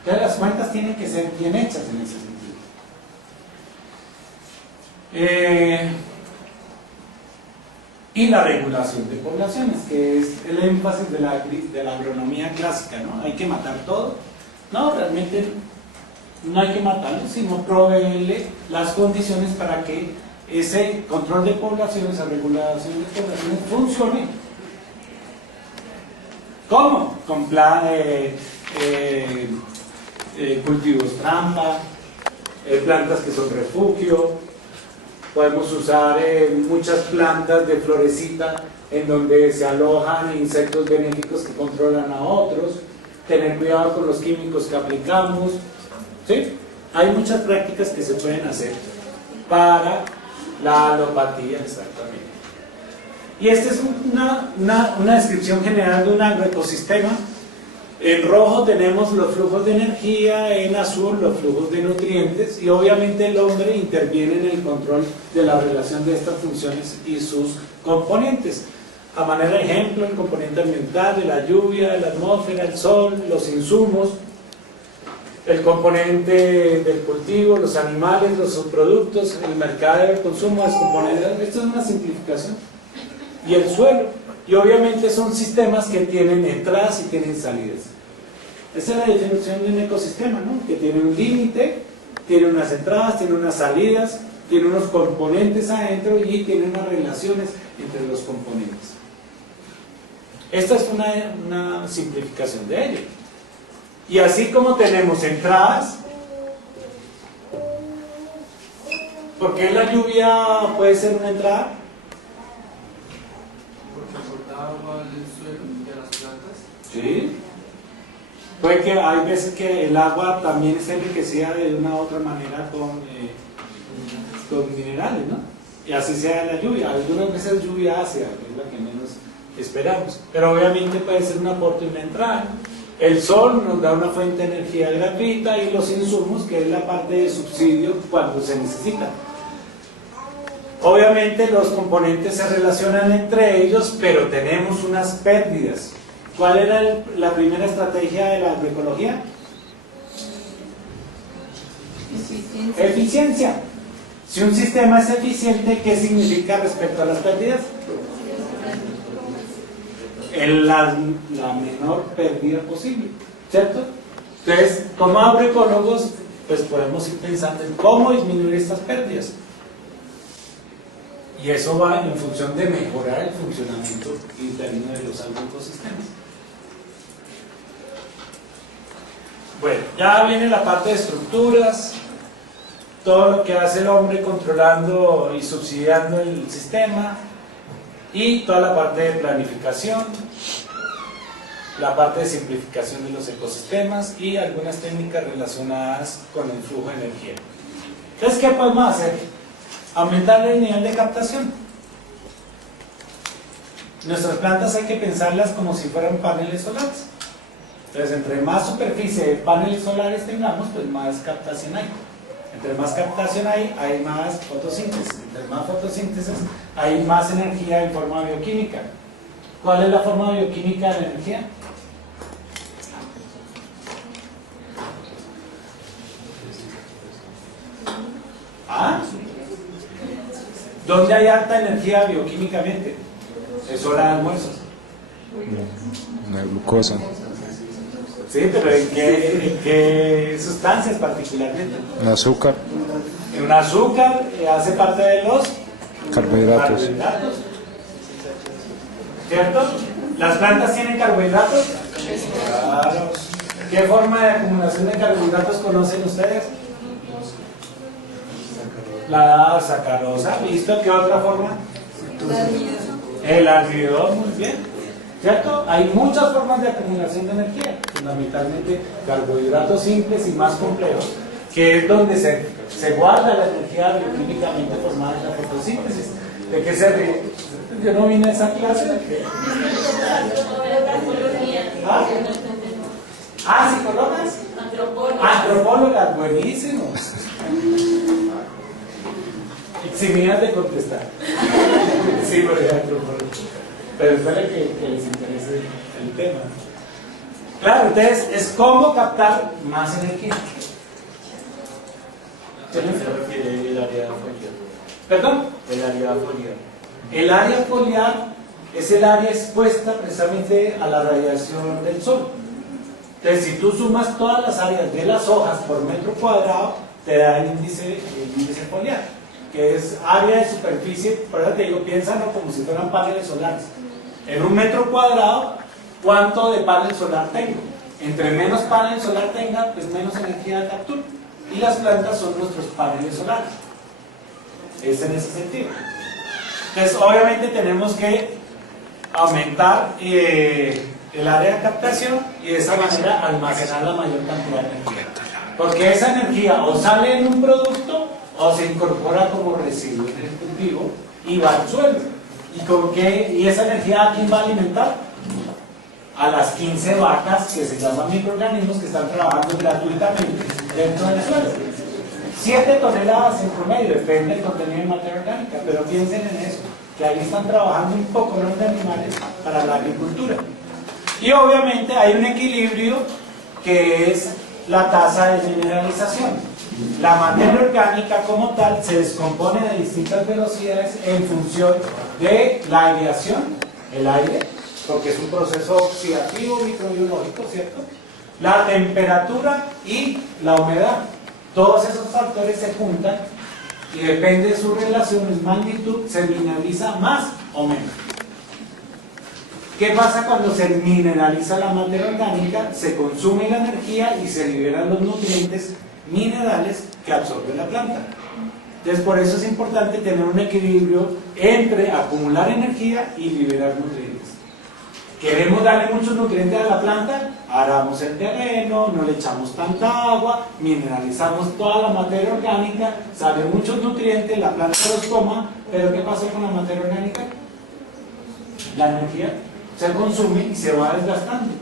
Entonces las cuentas tienen que ser bien hechas en ese sentido. Y la regulación de poblaciones, que es el énfasis de la agronomía clásica, ¿no? Hay que matar todo. No, realmente no hay que matarlo, sino proveerle las condiciones para que ese control de poblaciones, esa regulación de poblaciones funcione. ¿Cómo? Con cultivos trampa, plantas que son refugio. Podemos usar muchas plantas de florecita en donde se alojan insectos benéficos que controlan a otros. Tener cuidado con los químicos que aplicamos. ¿Sí? Hay muchas prácticas que se pueden hacer para la alopatía, exactamente. Y esta es una descripción general de un agroecosistema. En rojo tenemos los flujos de energía, en azul los flujos de nutrientes, y obviamente el hombre interviene en el control de la relación de estas funciones y sus componentes. A manera de ejemplo, el componente ambiental de la lluvia, la atmósfera, el sol, los insumos, el componente del cultivo, los animales, los subproductos, el mercado del consumo, las componentes. Esto es una simplificación. Y el suelo. Y obviamente son sistemas que tienen entradas y tienen salidas. Esa es la definición de un ecosistema, ¿no? Que tiene un límite, tiene unas entradas, tiene unas salidas, tiene unos componentes adentro y tiene unas relaciones entre los componentes. Esta es una simplificación de ello. Y así como tenemos entradas, ¿por qué la lluvia puede ser una entrada? Porque aporta agua al suelo y a las plantas. Sí. Puede que hay veces que el agua también es enriquecida de una u otra manera con minerales, ¿no? Y así sea la lluvia. Algunas veces lluvia ácida, que es la que menos esperamos. Pero obviamente puede ser un aporte y una entrada. El sol nos da una fuente de energía gratuita y los insumos, que es la parte de subsidio cuando se necesita. Obviamente los componentes se relacionan entre ellos, pero tenemos unas pérdidas. ¿Cuál era la primera estrategia de la agroecología? Eficiencia. Si un sistema es eficiente, ¿qué significa respecto a las pérdidas? La menor pérdida posible, ¿cierto? Entonces, como agroecólogos, pues podemos ir pensando en cómo disminuir estas pérdidas. Y eso va en función de mejorar el funcionamiento interno de los agroecosistemas. Bueno, ya viene la parte de estructuras, todo lo que hace el hombre controlando y subsidiando el sistema, y toda la parte de planificación, la parte de simplificación de los ecosistemas y algunas técnicas relacionadas con el flujo de energía. Entonces, ¿qué podemos hacer? Aumentar el nivel de captación. Nuestras plantas hay que pensarlas como si fueran paneles solares. Entonces, entre más superficie de paneles solares tengamos, pues más captación hay. Entre más captación hay más fotosíntesis. Entre más fotosíntesis hay más energía en forma bioquímica. ¿Cuál es la forma bioquímica de la energía? ¿Ah? ¿Dónde hay alta energía bioquímicamente? Es hora de almuerzos. La glucosa. Sí, pero ¿en qué sustancias particularmente? El azúcar. Un azúcar hace parte de los Carbohidratos. ¿Cierto? ¿Las plantas tienen carbohidratos? Claro. ¿Qué forma de acumulación de carbohidratos conocen ustedes? La sacarosa. ¿Listo? ¿Qué otra forma? El almidón, muy bien. ¿Cierto? Hay muchas formas de acumulación de energía, fundamentalmente carbohidratos simples y más complejos, que es donde se guarda la energía bioquímicamente formada en la fotosíntesis. ¿De qué se ríe? Yo no vine a esa clase. ¿Ah, psicólogas? Antropólogas, buenísimos. Eximidas de contestar. Sí, porque antropólogas. Pero espero que les interese el tema. Claro, entonces es cómo captar más energía. ¿A qué se refiere el área foliar? ¿Perdón? El área foliar. El área foliar es el área expuesta precisamente a la radiación del sol. Entonces, si tú sumas todas las áreas de las hojas por metro cuadrado, te da el índice foliar, que es área de superficie. Por eso te digo, piénsalo como si fueran paneles solares. En un metro cuadrado cuánto de panel solar tengo. Entre menos panel solar tenga, pues menos energía captura. Y las plantas son nuestros paneles solares. Es en ese sentido. Entonces, obviamente tenemos que aumentar el área de captación y de esa manera almacenar la mayor cantidad de energía. Porque esa energía o sale en un producto o se incorpora como residuo en el cultivo y va al suelo. ¿Y esa energía a quién va a alimentar? A las 15 vacas que se llaman microorganismos que están trabajando gratuitamente dentro del suelo. 7 toneladas en promedio, depende del contenido de materia orgánica, pero piensen en eso, que ahí están trabajando un poco de animales para la agricultura. Y obviamente hay un equilibrio que es la tasa de mineralización. La materia orgánica como tal se descompone de distintas velocidades en función de la aireación, el aire, porque es un proceso oxidativo microbiológico, ¿cierto? La temperatura y la humedad. Todos esos factores se juntan y depende de sus relaciones, magnitud, se mineraliza más o menos. ¿Qué pasa cuando se mineraliza la materia orgánica? Se consume la energía y se liberan los nutrientes minerales que absorbe la planta. Entonces, por eso es importante tener un equilibrio entre acumular energía y liberar nutrientes. ¿Queremos darle muchos nutrientes a la planta? Aramos el terreno, no le echamos tanta agua, mineralizamos toda la materia orgánica, salen muchos nutrientes, la planta los toma, pero ¿qué pasa con la materia orgánica? La energía se consume y se va desgastando.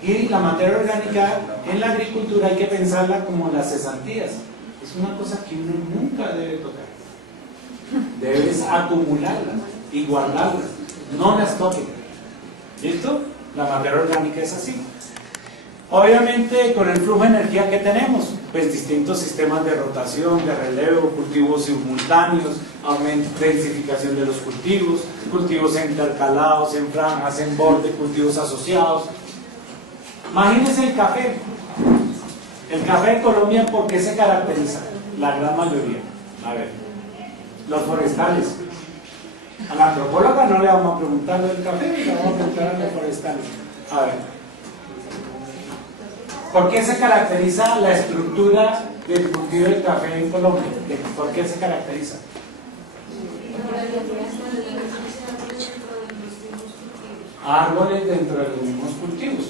Y la materia orgánica en la agricultura hay que pensarla como las cesantías. Es una cosa que uno nunca debe tocar. Debes acumularlas y guardarlas, no las toques. ¿Listo? La materia orgánica es así. Obviamente con el flujo de energía que tenemos, pues distintos sistemas de rotación, de relevo, cultivos simultáneos, densificación de los cultivos, cultivos intercalados, en franjas, en borde, cultivos asociados. Imagínense el café. El café de Colombia, ¿por qué se caracteriza? La gran mayoría. A ver, los forestales. A la antropóloga no le vamos a preguntar del café, le vamos a preguntar a los forestales. A ver, ¿por qué se caracteriza la estructura del cultivo del café en Colombia? ¿Por qué se caracteriza? Árboles dentro de los mismos cultivos,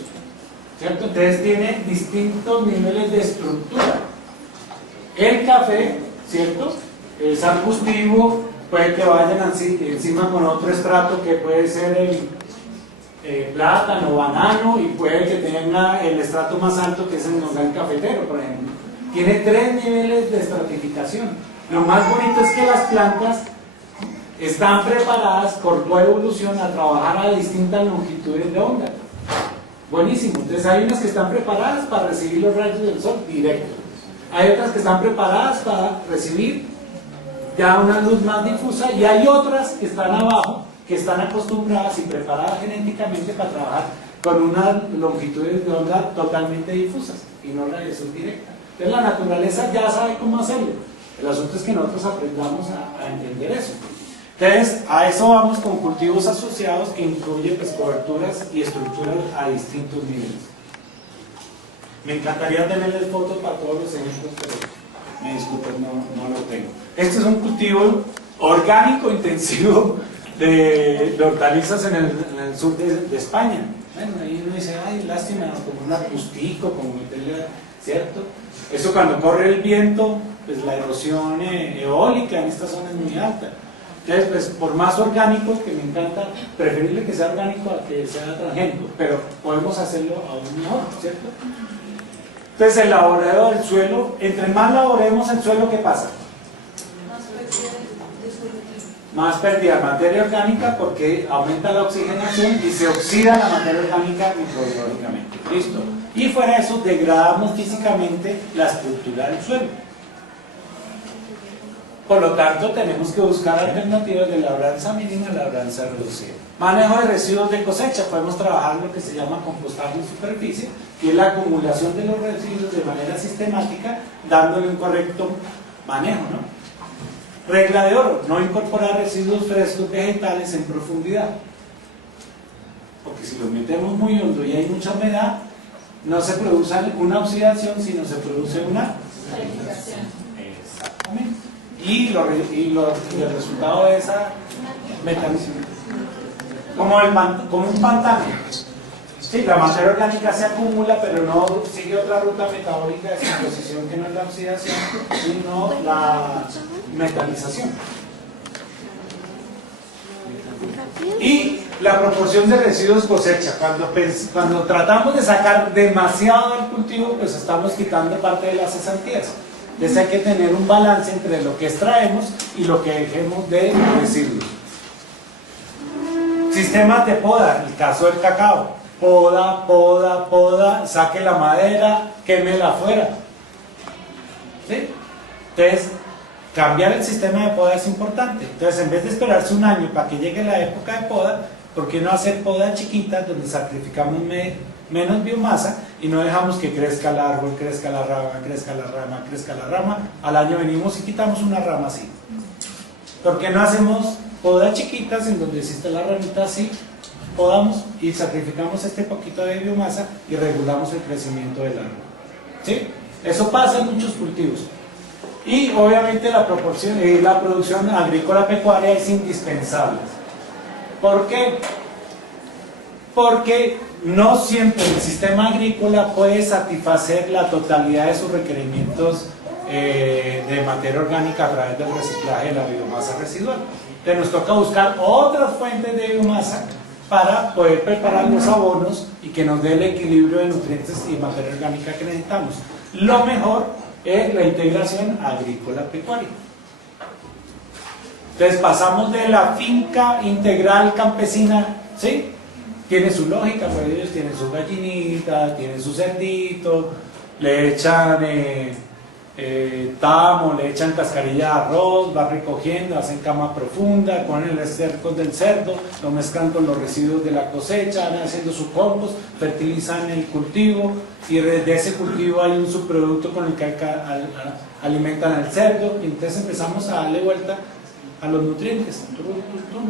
¿cierto? Entonces tiene distintos niveles de estructura. El café, ¿cierto? Es arbustivo, puede que vayan así, encima con otro estrato que puede ser el plátano, banano, y puede que tenga el estrato más alto que es el nogal cafetero, por ejemplo. Tiene 3 niveles de estratificación. Lo más bonito es que las plantas están preparadas por tu evolución a trabajar a distintas longitudes de onda. Buenísimo. Entonces hay unas que están preparadas para recibir los rayos del sol directo. Hay otras que están preparadas para recibir ya una luz más difusa, y hay otras que están abajo, que están acostumbradas y preparadas genéticamente para trabajar con unas longitudes de onda totalmente difusas y no radiación directa. Entonces la naturaleza ya sabe cómo hacerlo. El asunto es que nosotros aprendamos a entender eso. Entonces, a eso vamos con cultivos asociados, que incluye pues coberturas y estructuras a distintos niveles. Me encantaría tenerles fotos para todos los ejemplos, pero me disculpen, no lo tengo. Este es un cultivo orgánico intensivo de hortalizas en el sur de España. Bueno, ahí uno dice, ay, lástima, como un arbustico, como meterle, ¿cierto? Eso cuando corre el viento, pues la erosión eólica en esta zona es muy alta. Entonces, pues por más orgánico, que me encanta, preferible que sea orgánico a que sea transgénico, pero podemos hacerlo aún mejor, ¿cierto? Entonces el laboreo del suelo, entre más laboremos el suelo, ¿qué pasa? Más pérdida de materia orgánica, porque aumenta la oxigenación y se oxida la materia orgánica microbiológicamente. ¿Listo? Y fuera de eso, degradamos físicamente la estructura del suelo. Por lo tanto, tenemos que buscar alternativas de labranza mínima a labranza reducida. Manejo de residuos de cosecha. Podemos trabajar lo que se llama compostaje en superficie, que es la acumulación de los residuos de manera sistemática, dándole un correcto manejo, ¿no? Regla de oro: no incorporar residuos frescos vegetales en profundidad. porque si lo metemos muy hondo y hay mucha humedad, no se produce una oxidación, sino se produce una Clarificación. exactamente. Y el resultado de esa metanización, como un pantano. Sí, la materia orgánica se acumula, pero no sigue otra ruta metabólica de descomposición que no es la oxidación, sino la metanización. Y la proporción de residuos cosecha. Cuando tratamos de sacar demasiado del cultivo, pues estamos quitando parte de las cesantías. Entonces hay que tener un balance entre lo que extraemos y lo que dejemos de residuos. Sistemas de poda, el caso del cacao. Poda, poda, poda, saque la madera, quémela afuera. ¿Sí? Entonces, cambiar el sistema de poda es importante. Entonces, en vez de esperarse un año para que llegue la época de poda, ¿por qué no hacer podas chiquitas donde sacrificamos menos biomasa y no dejamos que crezca el árbol, crezca la rama, crezca la rama, crezca la rama? Al año venimos y quitamos una rama así. ¿Por qué no hacemos podas chiquitas en donde existe la ramita así? Podamos y sacrificamos este poquito de biomasa y regulamos el crecimiento del árbol. ¿Sí? Eso pasa en muchos cultivos. Y obviamente la producción agrícola pecuaria es indispensable. ¿Por qué? Porque no siempre el sistema agrícola puede satisfacer la totalidad de sus requerimientos de materia orgánica a través del reciclaje de la biomasa residual. Entonces nos toca buscar otras fuentes de biomasa para poder preparar los abonos y que nos dé el equilibrio de nutrientes y materia orgánica que necesitamos. Lo mejor es la integración agrícola-pecuaria. Entonces pasamos de la finca integral campesina, ¿sí? Tiene su lógica, pues ellos tienen sus gallinitas, tienen su cerdito, le echan tamo, le echan cascarilla de arroz, va recogiendo, hacen cama profunda, ponen el esterco del cerdo, lo mezclan con los residuos de la cosecha, van haciendo su compost, fertilizan el cultivo y de ese cultivo hay un subproducto con el que alimentan al cerdo y entonces empezamos a darle vuelta a los nutrientes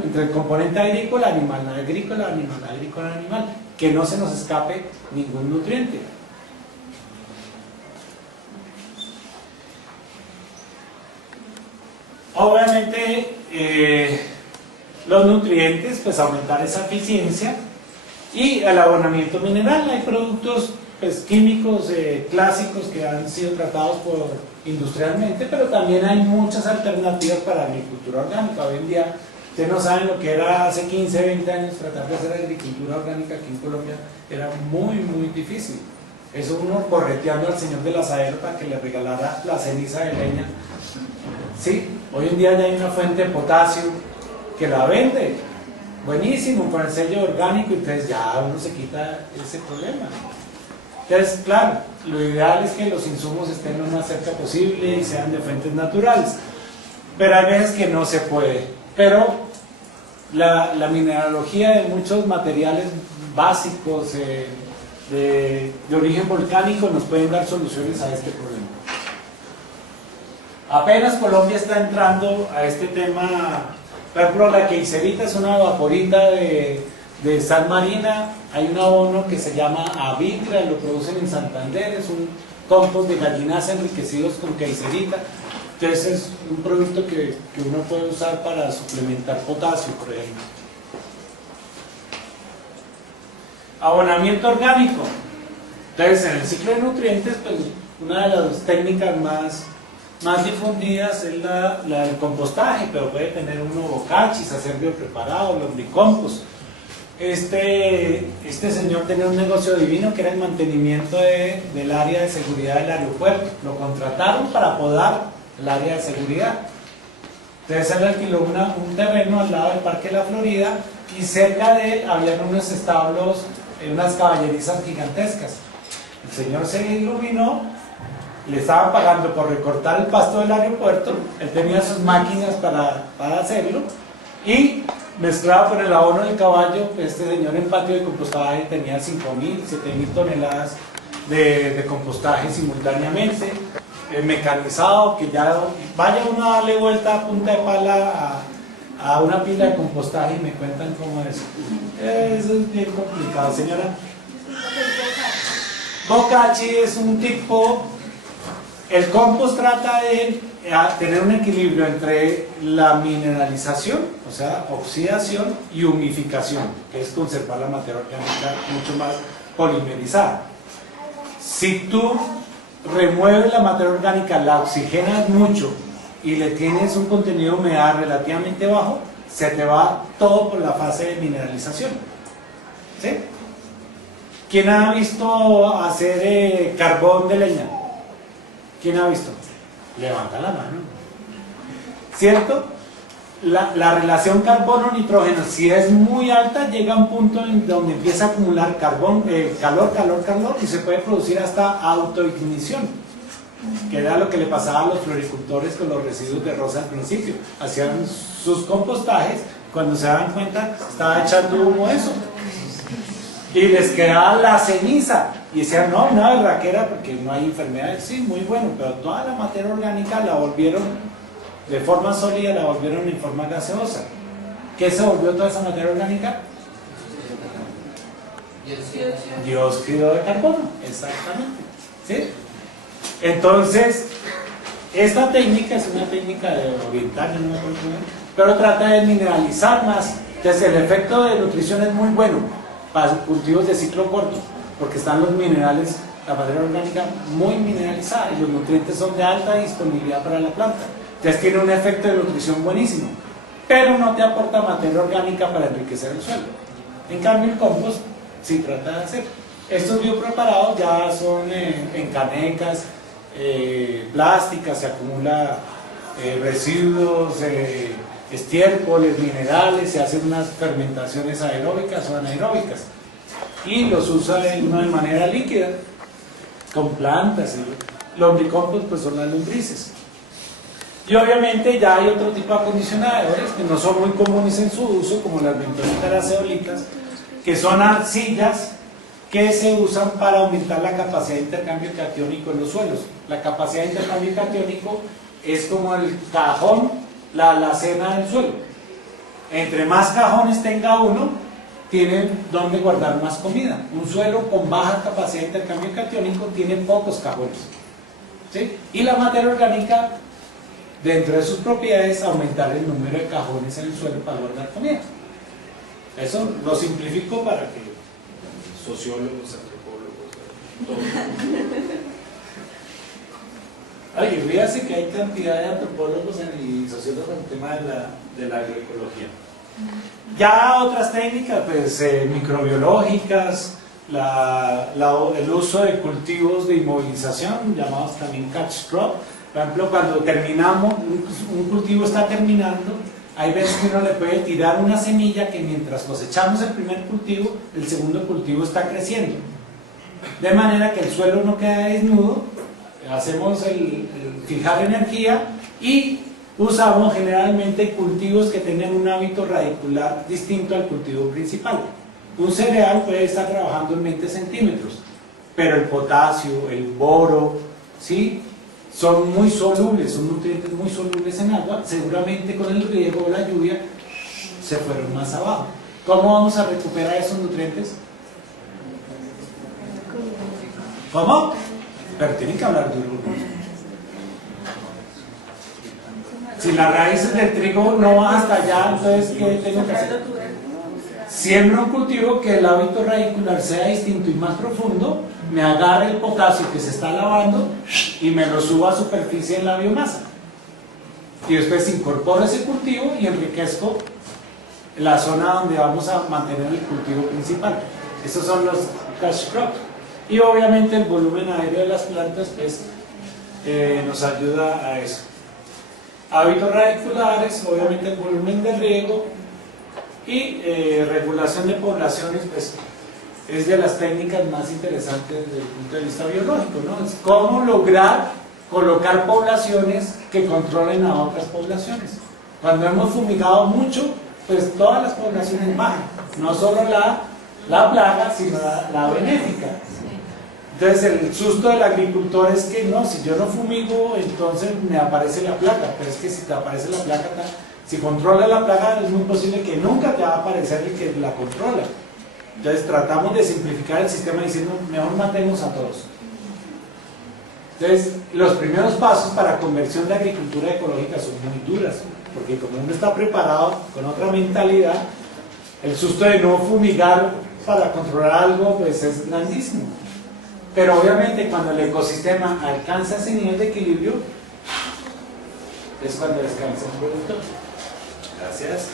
entre el componente agrícola, animal, agrícola, animal, agrícola, animal, que no se nos escape ningún nutriente. Obviamente los nutrientes, pues aumentar esa eficiencia y el abonamiento mineral. Hay productos pues, químicos clásicos que han sido tratados industrialmente, pero también hay muchas alternativas para la agricultura orgánica. Hoy en día, ustedes no saben lo que era hace 15, 20 años tratar de hacer agricultura orgánica aquí en Colombia, era muy, muy difícil. Eso uno correteando al señor del asadero para que le regalara la ceniza de leña. Sí, hoy en día ya hay una fuente de potasio que la vende, buenísimo, con el sello orgánico, entonces ya uno se quita ese problema. Entonces, claro, lo ideal es que los insumos estén lo más cerca posible y sean de fuentes naturales, pero hay veces que no se puede. Pero la mineralogía de muchos materiales básicos de origen volcánico nos pueden dar soluciones a este problema. Apenas Colombia está entrando a este tema. Por ejemplo, la queicerita es una vaporita de sal marina. Hay un abono que se llama Avitra, lo producen en Santander, es un compost de gallinas enriquecidos con queicerita. Entonces es un producto que uno puede usar para suplementar potasio, por ejemplo. Abonamiento orgánico. Entonces en el ciclo de nutrientes, pues una de las técnicas más difundidas es la del compostaje, pero puede tener uno bocachis, hacer biopreparado, lombricompost. Este señor tenía un negocio divino que era el mantenimiento del área de seguridad del aeropuerto. Lo contrataron para podar el área de seguridad. Entonces él alquiló un terreno al lado del Parque de la Florida y cerca de él habían unos establos, unas caballerizas gigantescas. El señor se iluminó, le estaban pagando por recortar el pasto del aeropuerto, él tenía sus máquinas para hacerlo y mezclado con el abono del caballo. Este señor en patio de compostaje tenía 5.000, 7.000 toneladas de compostaje simultáneamente, mecanizado, que ya vaya uno a darle vuelta a punta de pala a una pila de compostaje y me cuentan cómo es. Eso es bien complicado, señora. Boccacci es un tipo, el compost trata de tener un equilibrio entre la mineralización, o sea, oxidación y humificación, que es conservar la materia orgánica mucho más polimerizada. Si tú remueves la materia orgánica, la oxigenas mucho y le tienes un contenido de humedad relativamente bajo, se te va todo por la fase de mineralización. ¿Sí? ¿Quién ha visto hacer carbón de leña? ¿Quién ha visto? Levanta la mano. ¿Cierto? La relación carbono-nitrógeno, si es muy alta, llega a un punto en donde empieza a acumular carbón, calor y se puede producir hasta autoignición, que era lo que le pasaba a los floricultores con los residuos de rosa al principio. Hacían sus compostajes, cuando se daban cuenta estaba echando humo eso y les quedaba la ceniza y decían, no, una berraquera porque no hay enfermedades. Sí, muy bueno, pero toda la materia orgánica la volvieron de forma sólida, la volvieron en forma gaseosa. ¿Qué se volvió toda esa materia orgánica? Dióxido de carbono, exactamente. ¿Sí? Entonces, esta técnica es una técnica oriental, no me acuerdo bien, pero trata de mineralizar más. Entonces, el efecto de nutrición es muy bueno para cultivos de ciclo corto, porque están los minerales, la materia orgánica muy mineralizada y los nutrientes son de alta disponibilidad para la planta. Entonces tiene un efecto de nutrición buenísimo, pero no te aporta materia orgánica para enriquecer el suelo. En cambio el compost sí trata de hacer. Estos biopreparados ya son en canecas plásticas, se acumula residuos, estiércoles, minerales, se hacen unas fermentaciones aeróbicas o anaeróbicas y los usa uno de manera líquida con plantas. Lombricompost pues son las lombrices. Y obviamente ya hay otro tipo de acondicionadores que no son muy comunes en su uso, como las bentonitas, las zeolitas, que son arcillas que se usan para aumentar la capacidad de intercambio catiónico en los suelos. La capacidad de intercambio catiónico es como el cajón, la alacena del suelo. Entre más cajones tenga uno, tienen donde guardar más comida. Un suelo con baja capacidad de intercambio catiónico tiene pocos cajones. ¿Sí? Y la materia orgánica, dentro de sus propiedades, aumentar el número de cajones en el suelo para guardar comida. Eso lo simplifico para que sociólogos, antropólogos, todo. Ay, fíjate que hay cantidad de antropólogos y sociólogos en el tema de la agroecología. Ya otras técnicas, pues microbiológicas, el uso de cultivos de inmovilización, llamados también catch crop. Por ejemplo, cuando terminamos, un cultivo está terminando, hay veces que uno le puede tirar una semilla que mientras cosechamos el primer cultivo, el segundo cultivo está creciendo. De manera que el suelo no queda desnudo, hacemos el fijar energía y usamos generalmente cultivos que tengan un hábito radicular distinto al cultivo principal. Un cereal puede estar trabajando en 20 centímetros, pero el potasio, el boro, ¿sí?, son muy solubles, son nutrientes muy solubles en agua. Seguramente con el riego o la lluvia se fueron más abajo. ¿Cómo vamos a recuperar esos nutrientes? ¿Cómo? Pero tienen que hablar duro. Si las raíces del trigo no van hasta allá, entonces ¿qué tengo que hacer? Siembro un cultivo que el hábito radicular sea distinto y más profundo, me agarre el potasio que se está lavando y me lo suba a superficie en la biomasa. Y después incorporo ese cultivo y enriquezco la zona donde vamos a mantener el cultivo principal. Estos son los cash crops. Y obviamente el volumen aéreo de las plantas pues, nos ayuda a eso. Hábitos radiculares, obviamente el volumen de riego y regulación de poblaciones, pues es de las técnicas más interesantes desde el punto de vista biológico, ¿no? Es cómo lograr colocar poblaciones que controlen a otras poblaciones. Cuando hemos fumigado mucho, pues todas las poblaciones bajan, no solo la plaga, sino la benéfica. Entonces el susto del agricultor es que no, si yo no fumigo, entonces me aparece la plaga, pero es que si te aparece la plaga Si controla la plaga, es muy posible que nunca te va a aparecer el que la controla. Entonces tratamos de simplificar el sistema diciendo, mejor matemos a todos. Entonces, los primeros pasos para conversión de agricultura ecológica son muy duras, porque como uno está preparado con otra mentalidad, el susto de no fumigar para controlar algo pues es grandísimo. Pero obviamente cuando el ecosistema alcanza ese nivel de equilibrio, es cuando descansa el productor. Gracias.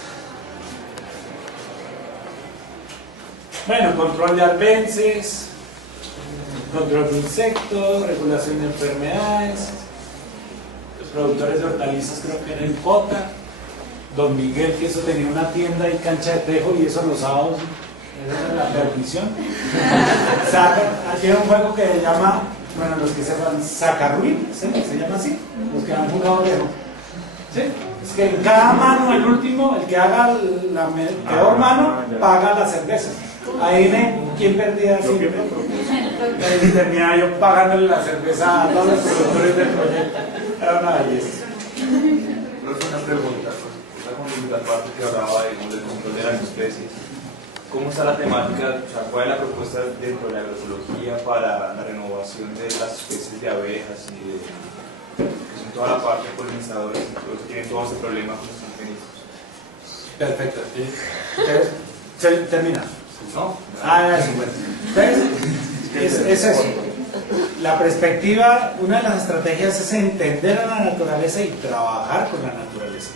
Bueno, control de albences, control de insectos, regulación de enfermedades. Los productores de hortalizas creo que era en Cota. Don Miguel, que eso tenía una tienda y cancha de tejo, y eso los sábados era la perdición. Tiene un juego que se llama, bueno, los que sepan, Sacarruin, ¿sí? Se llama así, los que han jugado viejo. ¿Sí? Es que en cada mano, el último, el que haga la peor mano, paga la cerveza. Ahí ven quién perdía siempre. Y terminaba yo pagándole la cerveza a todos los productores del proyecto. Era una belleza. Una pregunta, la parte que hablaba del control de las especies. ¿Cómo está la temática? O sea, ¿cuál es la propuesta dentro de la agroecología para la renovación de las especies de abejas y que son toda la parte de polinizadores, que tienen todo ese problema con los transgénicos? Perfecto. Entonces, termina. ¿No? Eso bueno. Entonces, es eso. La perspectiva, una de las estrategias es entender a la naturaleza y trabajar con la naturaleza.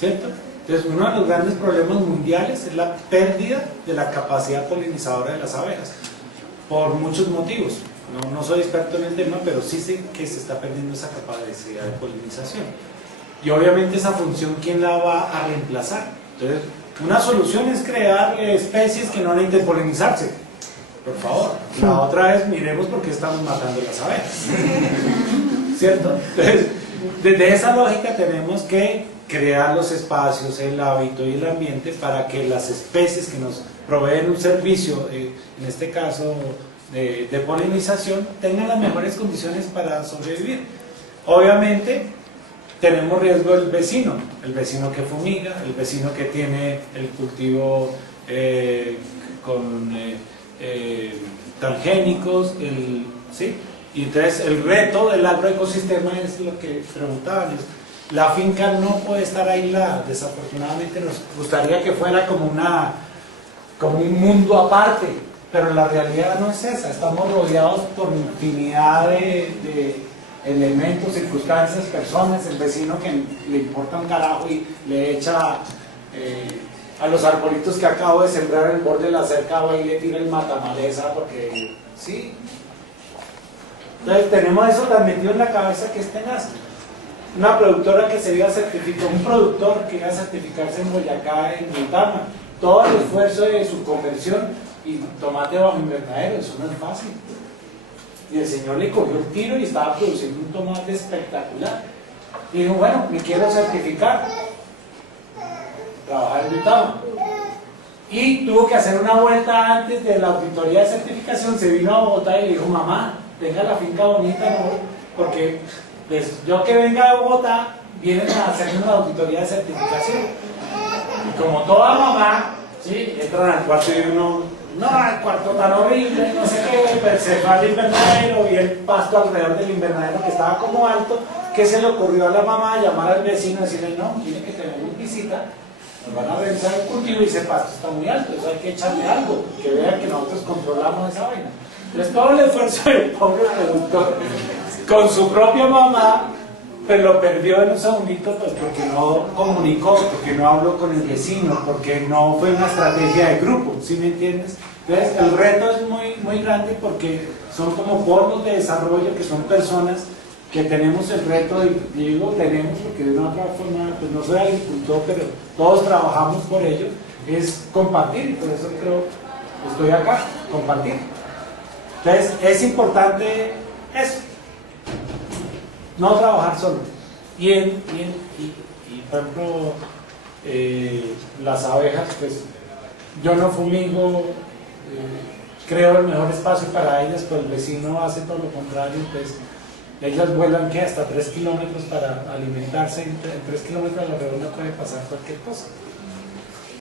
¿Cierto? Entonces, uno de los grandes problemas mundiales es la pérdida de la capacidad polinizadora de las abejas, por muchos motivos. No soy experto en el tema, pero sí sé que se está perdiendo esa capacidad de polinización. Y obviamente esa función, ¿quién la va a reemplazar? Entonces, una solución es crear especies que no necesiten polinizarse. Por favor. La otra es, miremos por qué estamos matando las abejas. ¿Cierto? Entonces, desde esa lógica tenemos que crear los espacios, el hábito y el ambiente para que las especies que nos proveen un servicio, en este caso de polinización, tengan las mejores condiciones para sobrevivir. Obviamente tenemos riesgo del vecino, el vecino que fumiga, el vecino que tiene el cultivo con transgénicos, ¿sí? Y entonces el reto del agroecosistema es lo que preguntaban. La finca no puede estar aislada, desafortunadamente nos gustaría que fuera como un mundo aparte, pero la realidad no es esa. Estamos rodeados por infinidad de elementos, circunstancias, personas, el vecino que le importa un carajo y le echa a los arbolitos que acabo de sembrar en el borde de la cerca, va y le tira el matamaleza porque sí. Entonces tenemos eso tan metido en la cabeza que es tenaz. Una productora que se iba a certificar, un productor que iba a certificarse en Boyacá, en Montana, todo el esfuerzo de su conversión y tomate bajo invernadero, eso no es fácil. Y el señor le cogió el tiro y estaba produciendo un tomate espectacular. Y dijo, bueno, me quiero certificar, trabajar en Utah. Y tuvo que hacer una vuelta antes de la auditoría de certificación, se vino a Bogotá y le dijo, mamá, tenga la finca bonita, ¿no? Porque yo que venga de Bogotá, vienen a hacerme una auditoría de certificación. Y como toda mamá, ¿sí? Entran al cuarto y uno, no, el cuarto tan horrible, no sé qué, pero se va al invernadero y el pasto alrededor del invernadero que estaba como alto, ¿qué se le ocurrió a la mamá? Llamar al vecino y decirle, no, tiene que tener una visita, nos van a revisar el cultivo y ese pasto está muy alto, eso hay que echarle algo, que vean que nosotros controlamos esa vaina. Entonces todo el esfuerzo del pobre productor con su propia mamá, pues lo perdió en un segundito, pues porque no comunicó, porque no habló con el vecino, porque no fue una estrategia de grupo, ¿sí me entiendes? Entonces el reto es muy grande porque son como polos de desarrollo que son personas que tenemos el reto, y digo tenemos porque de una otra forma, pues no soy agricultor, pero todos trabajamos por ello, es compartir, y por eso creo que estoy acá, compartir. Entonces es importante eso. No trabajar solo. Y por ejemplo, las abejas, pues yo no fumigo, creo el mejor espacio para ellas, pero el vecino hace todo lo contrario, pues Ellas vuelan que hasta 3 kilómetros para alimentarse, en 3 kilómetros a la redonda puede pasar cualquier cosa.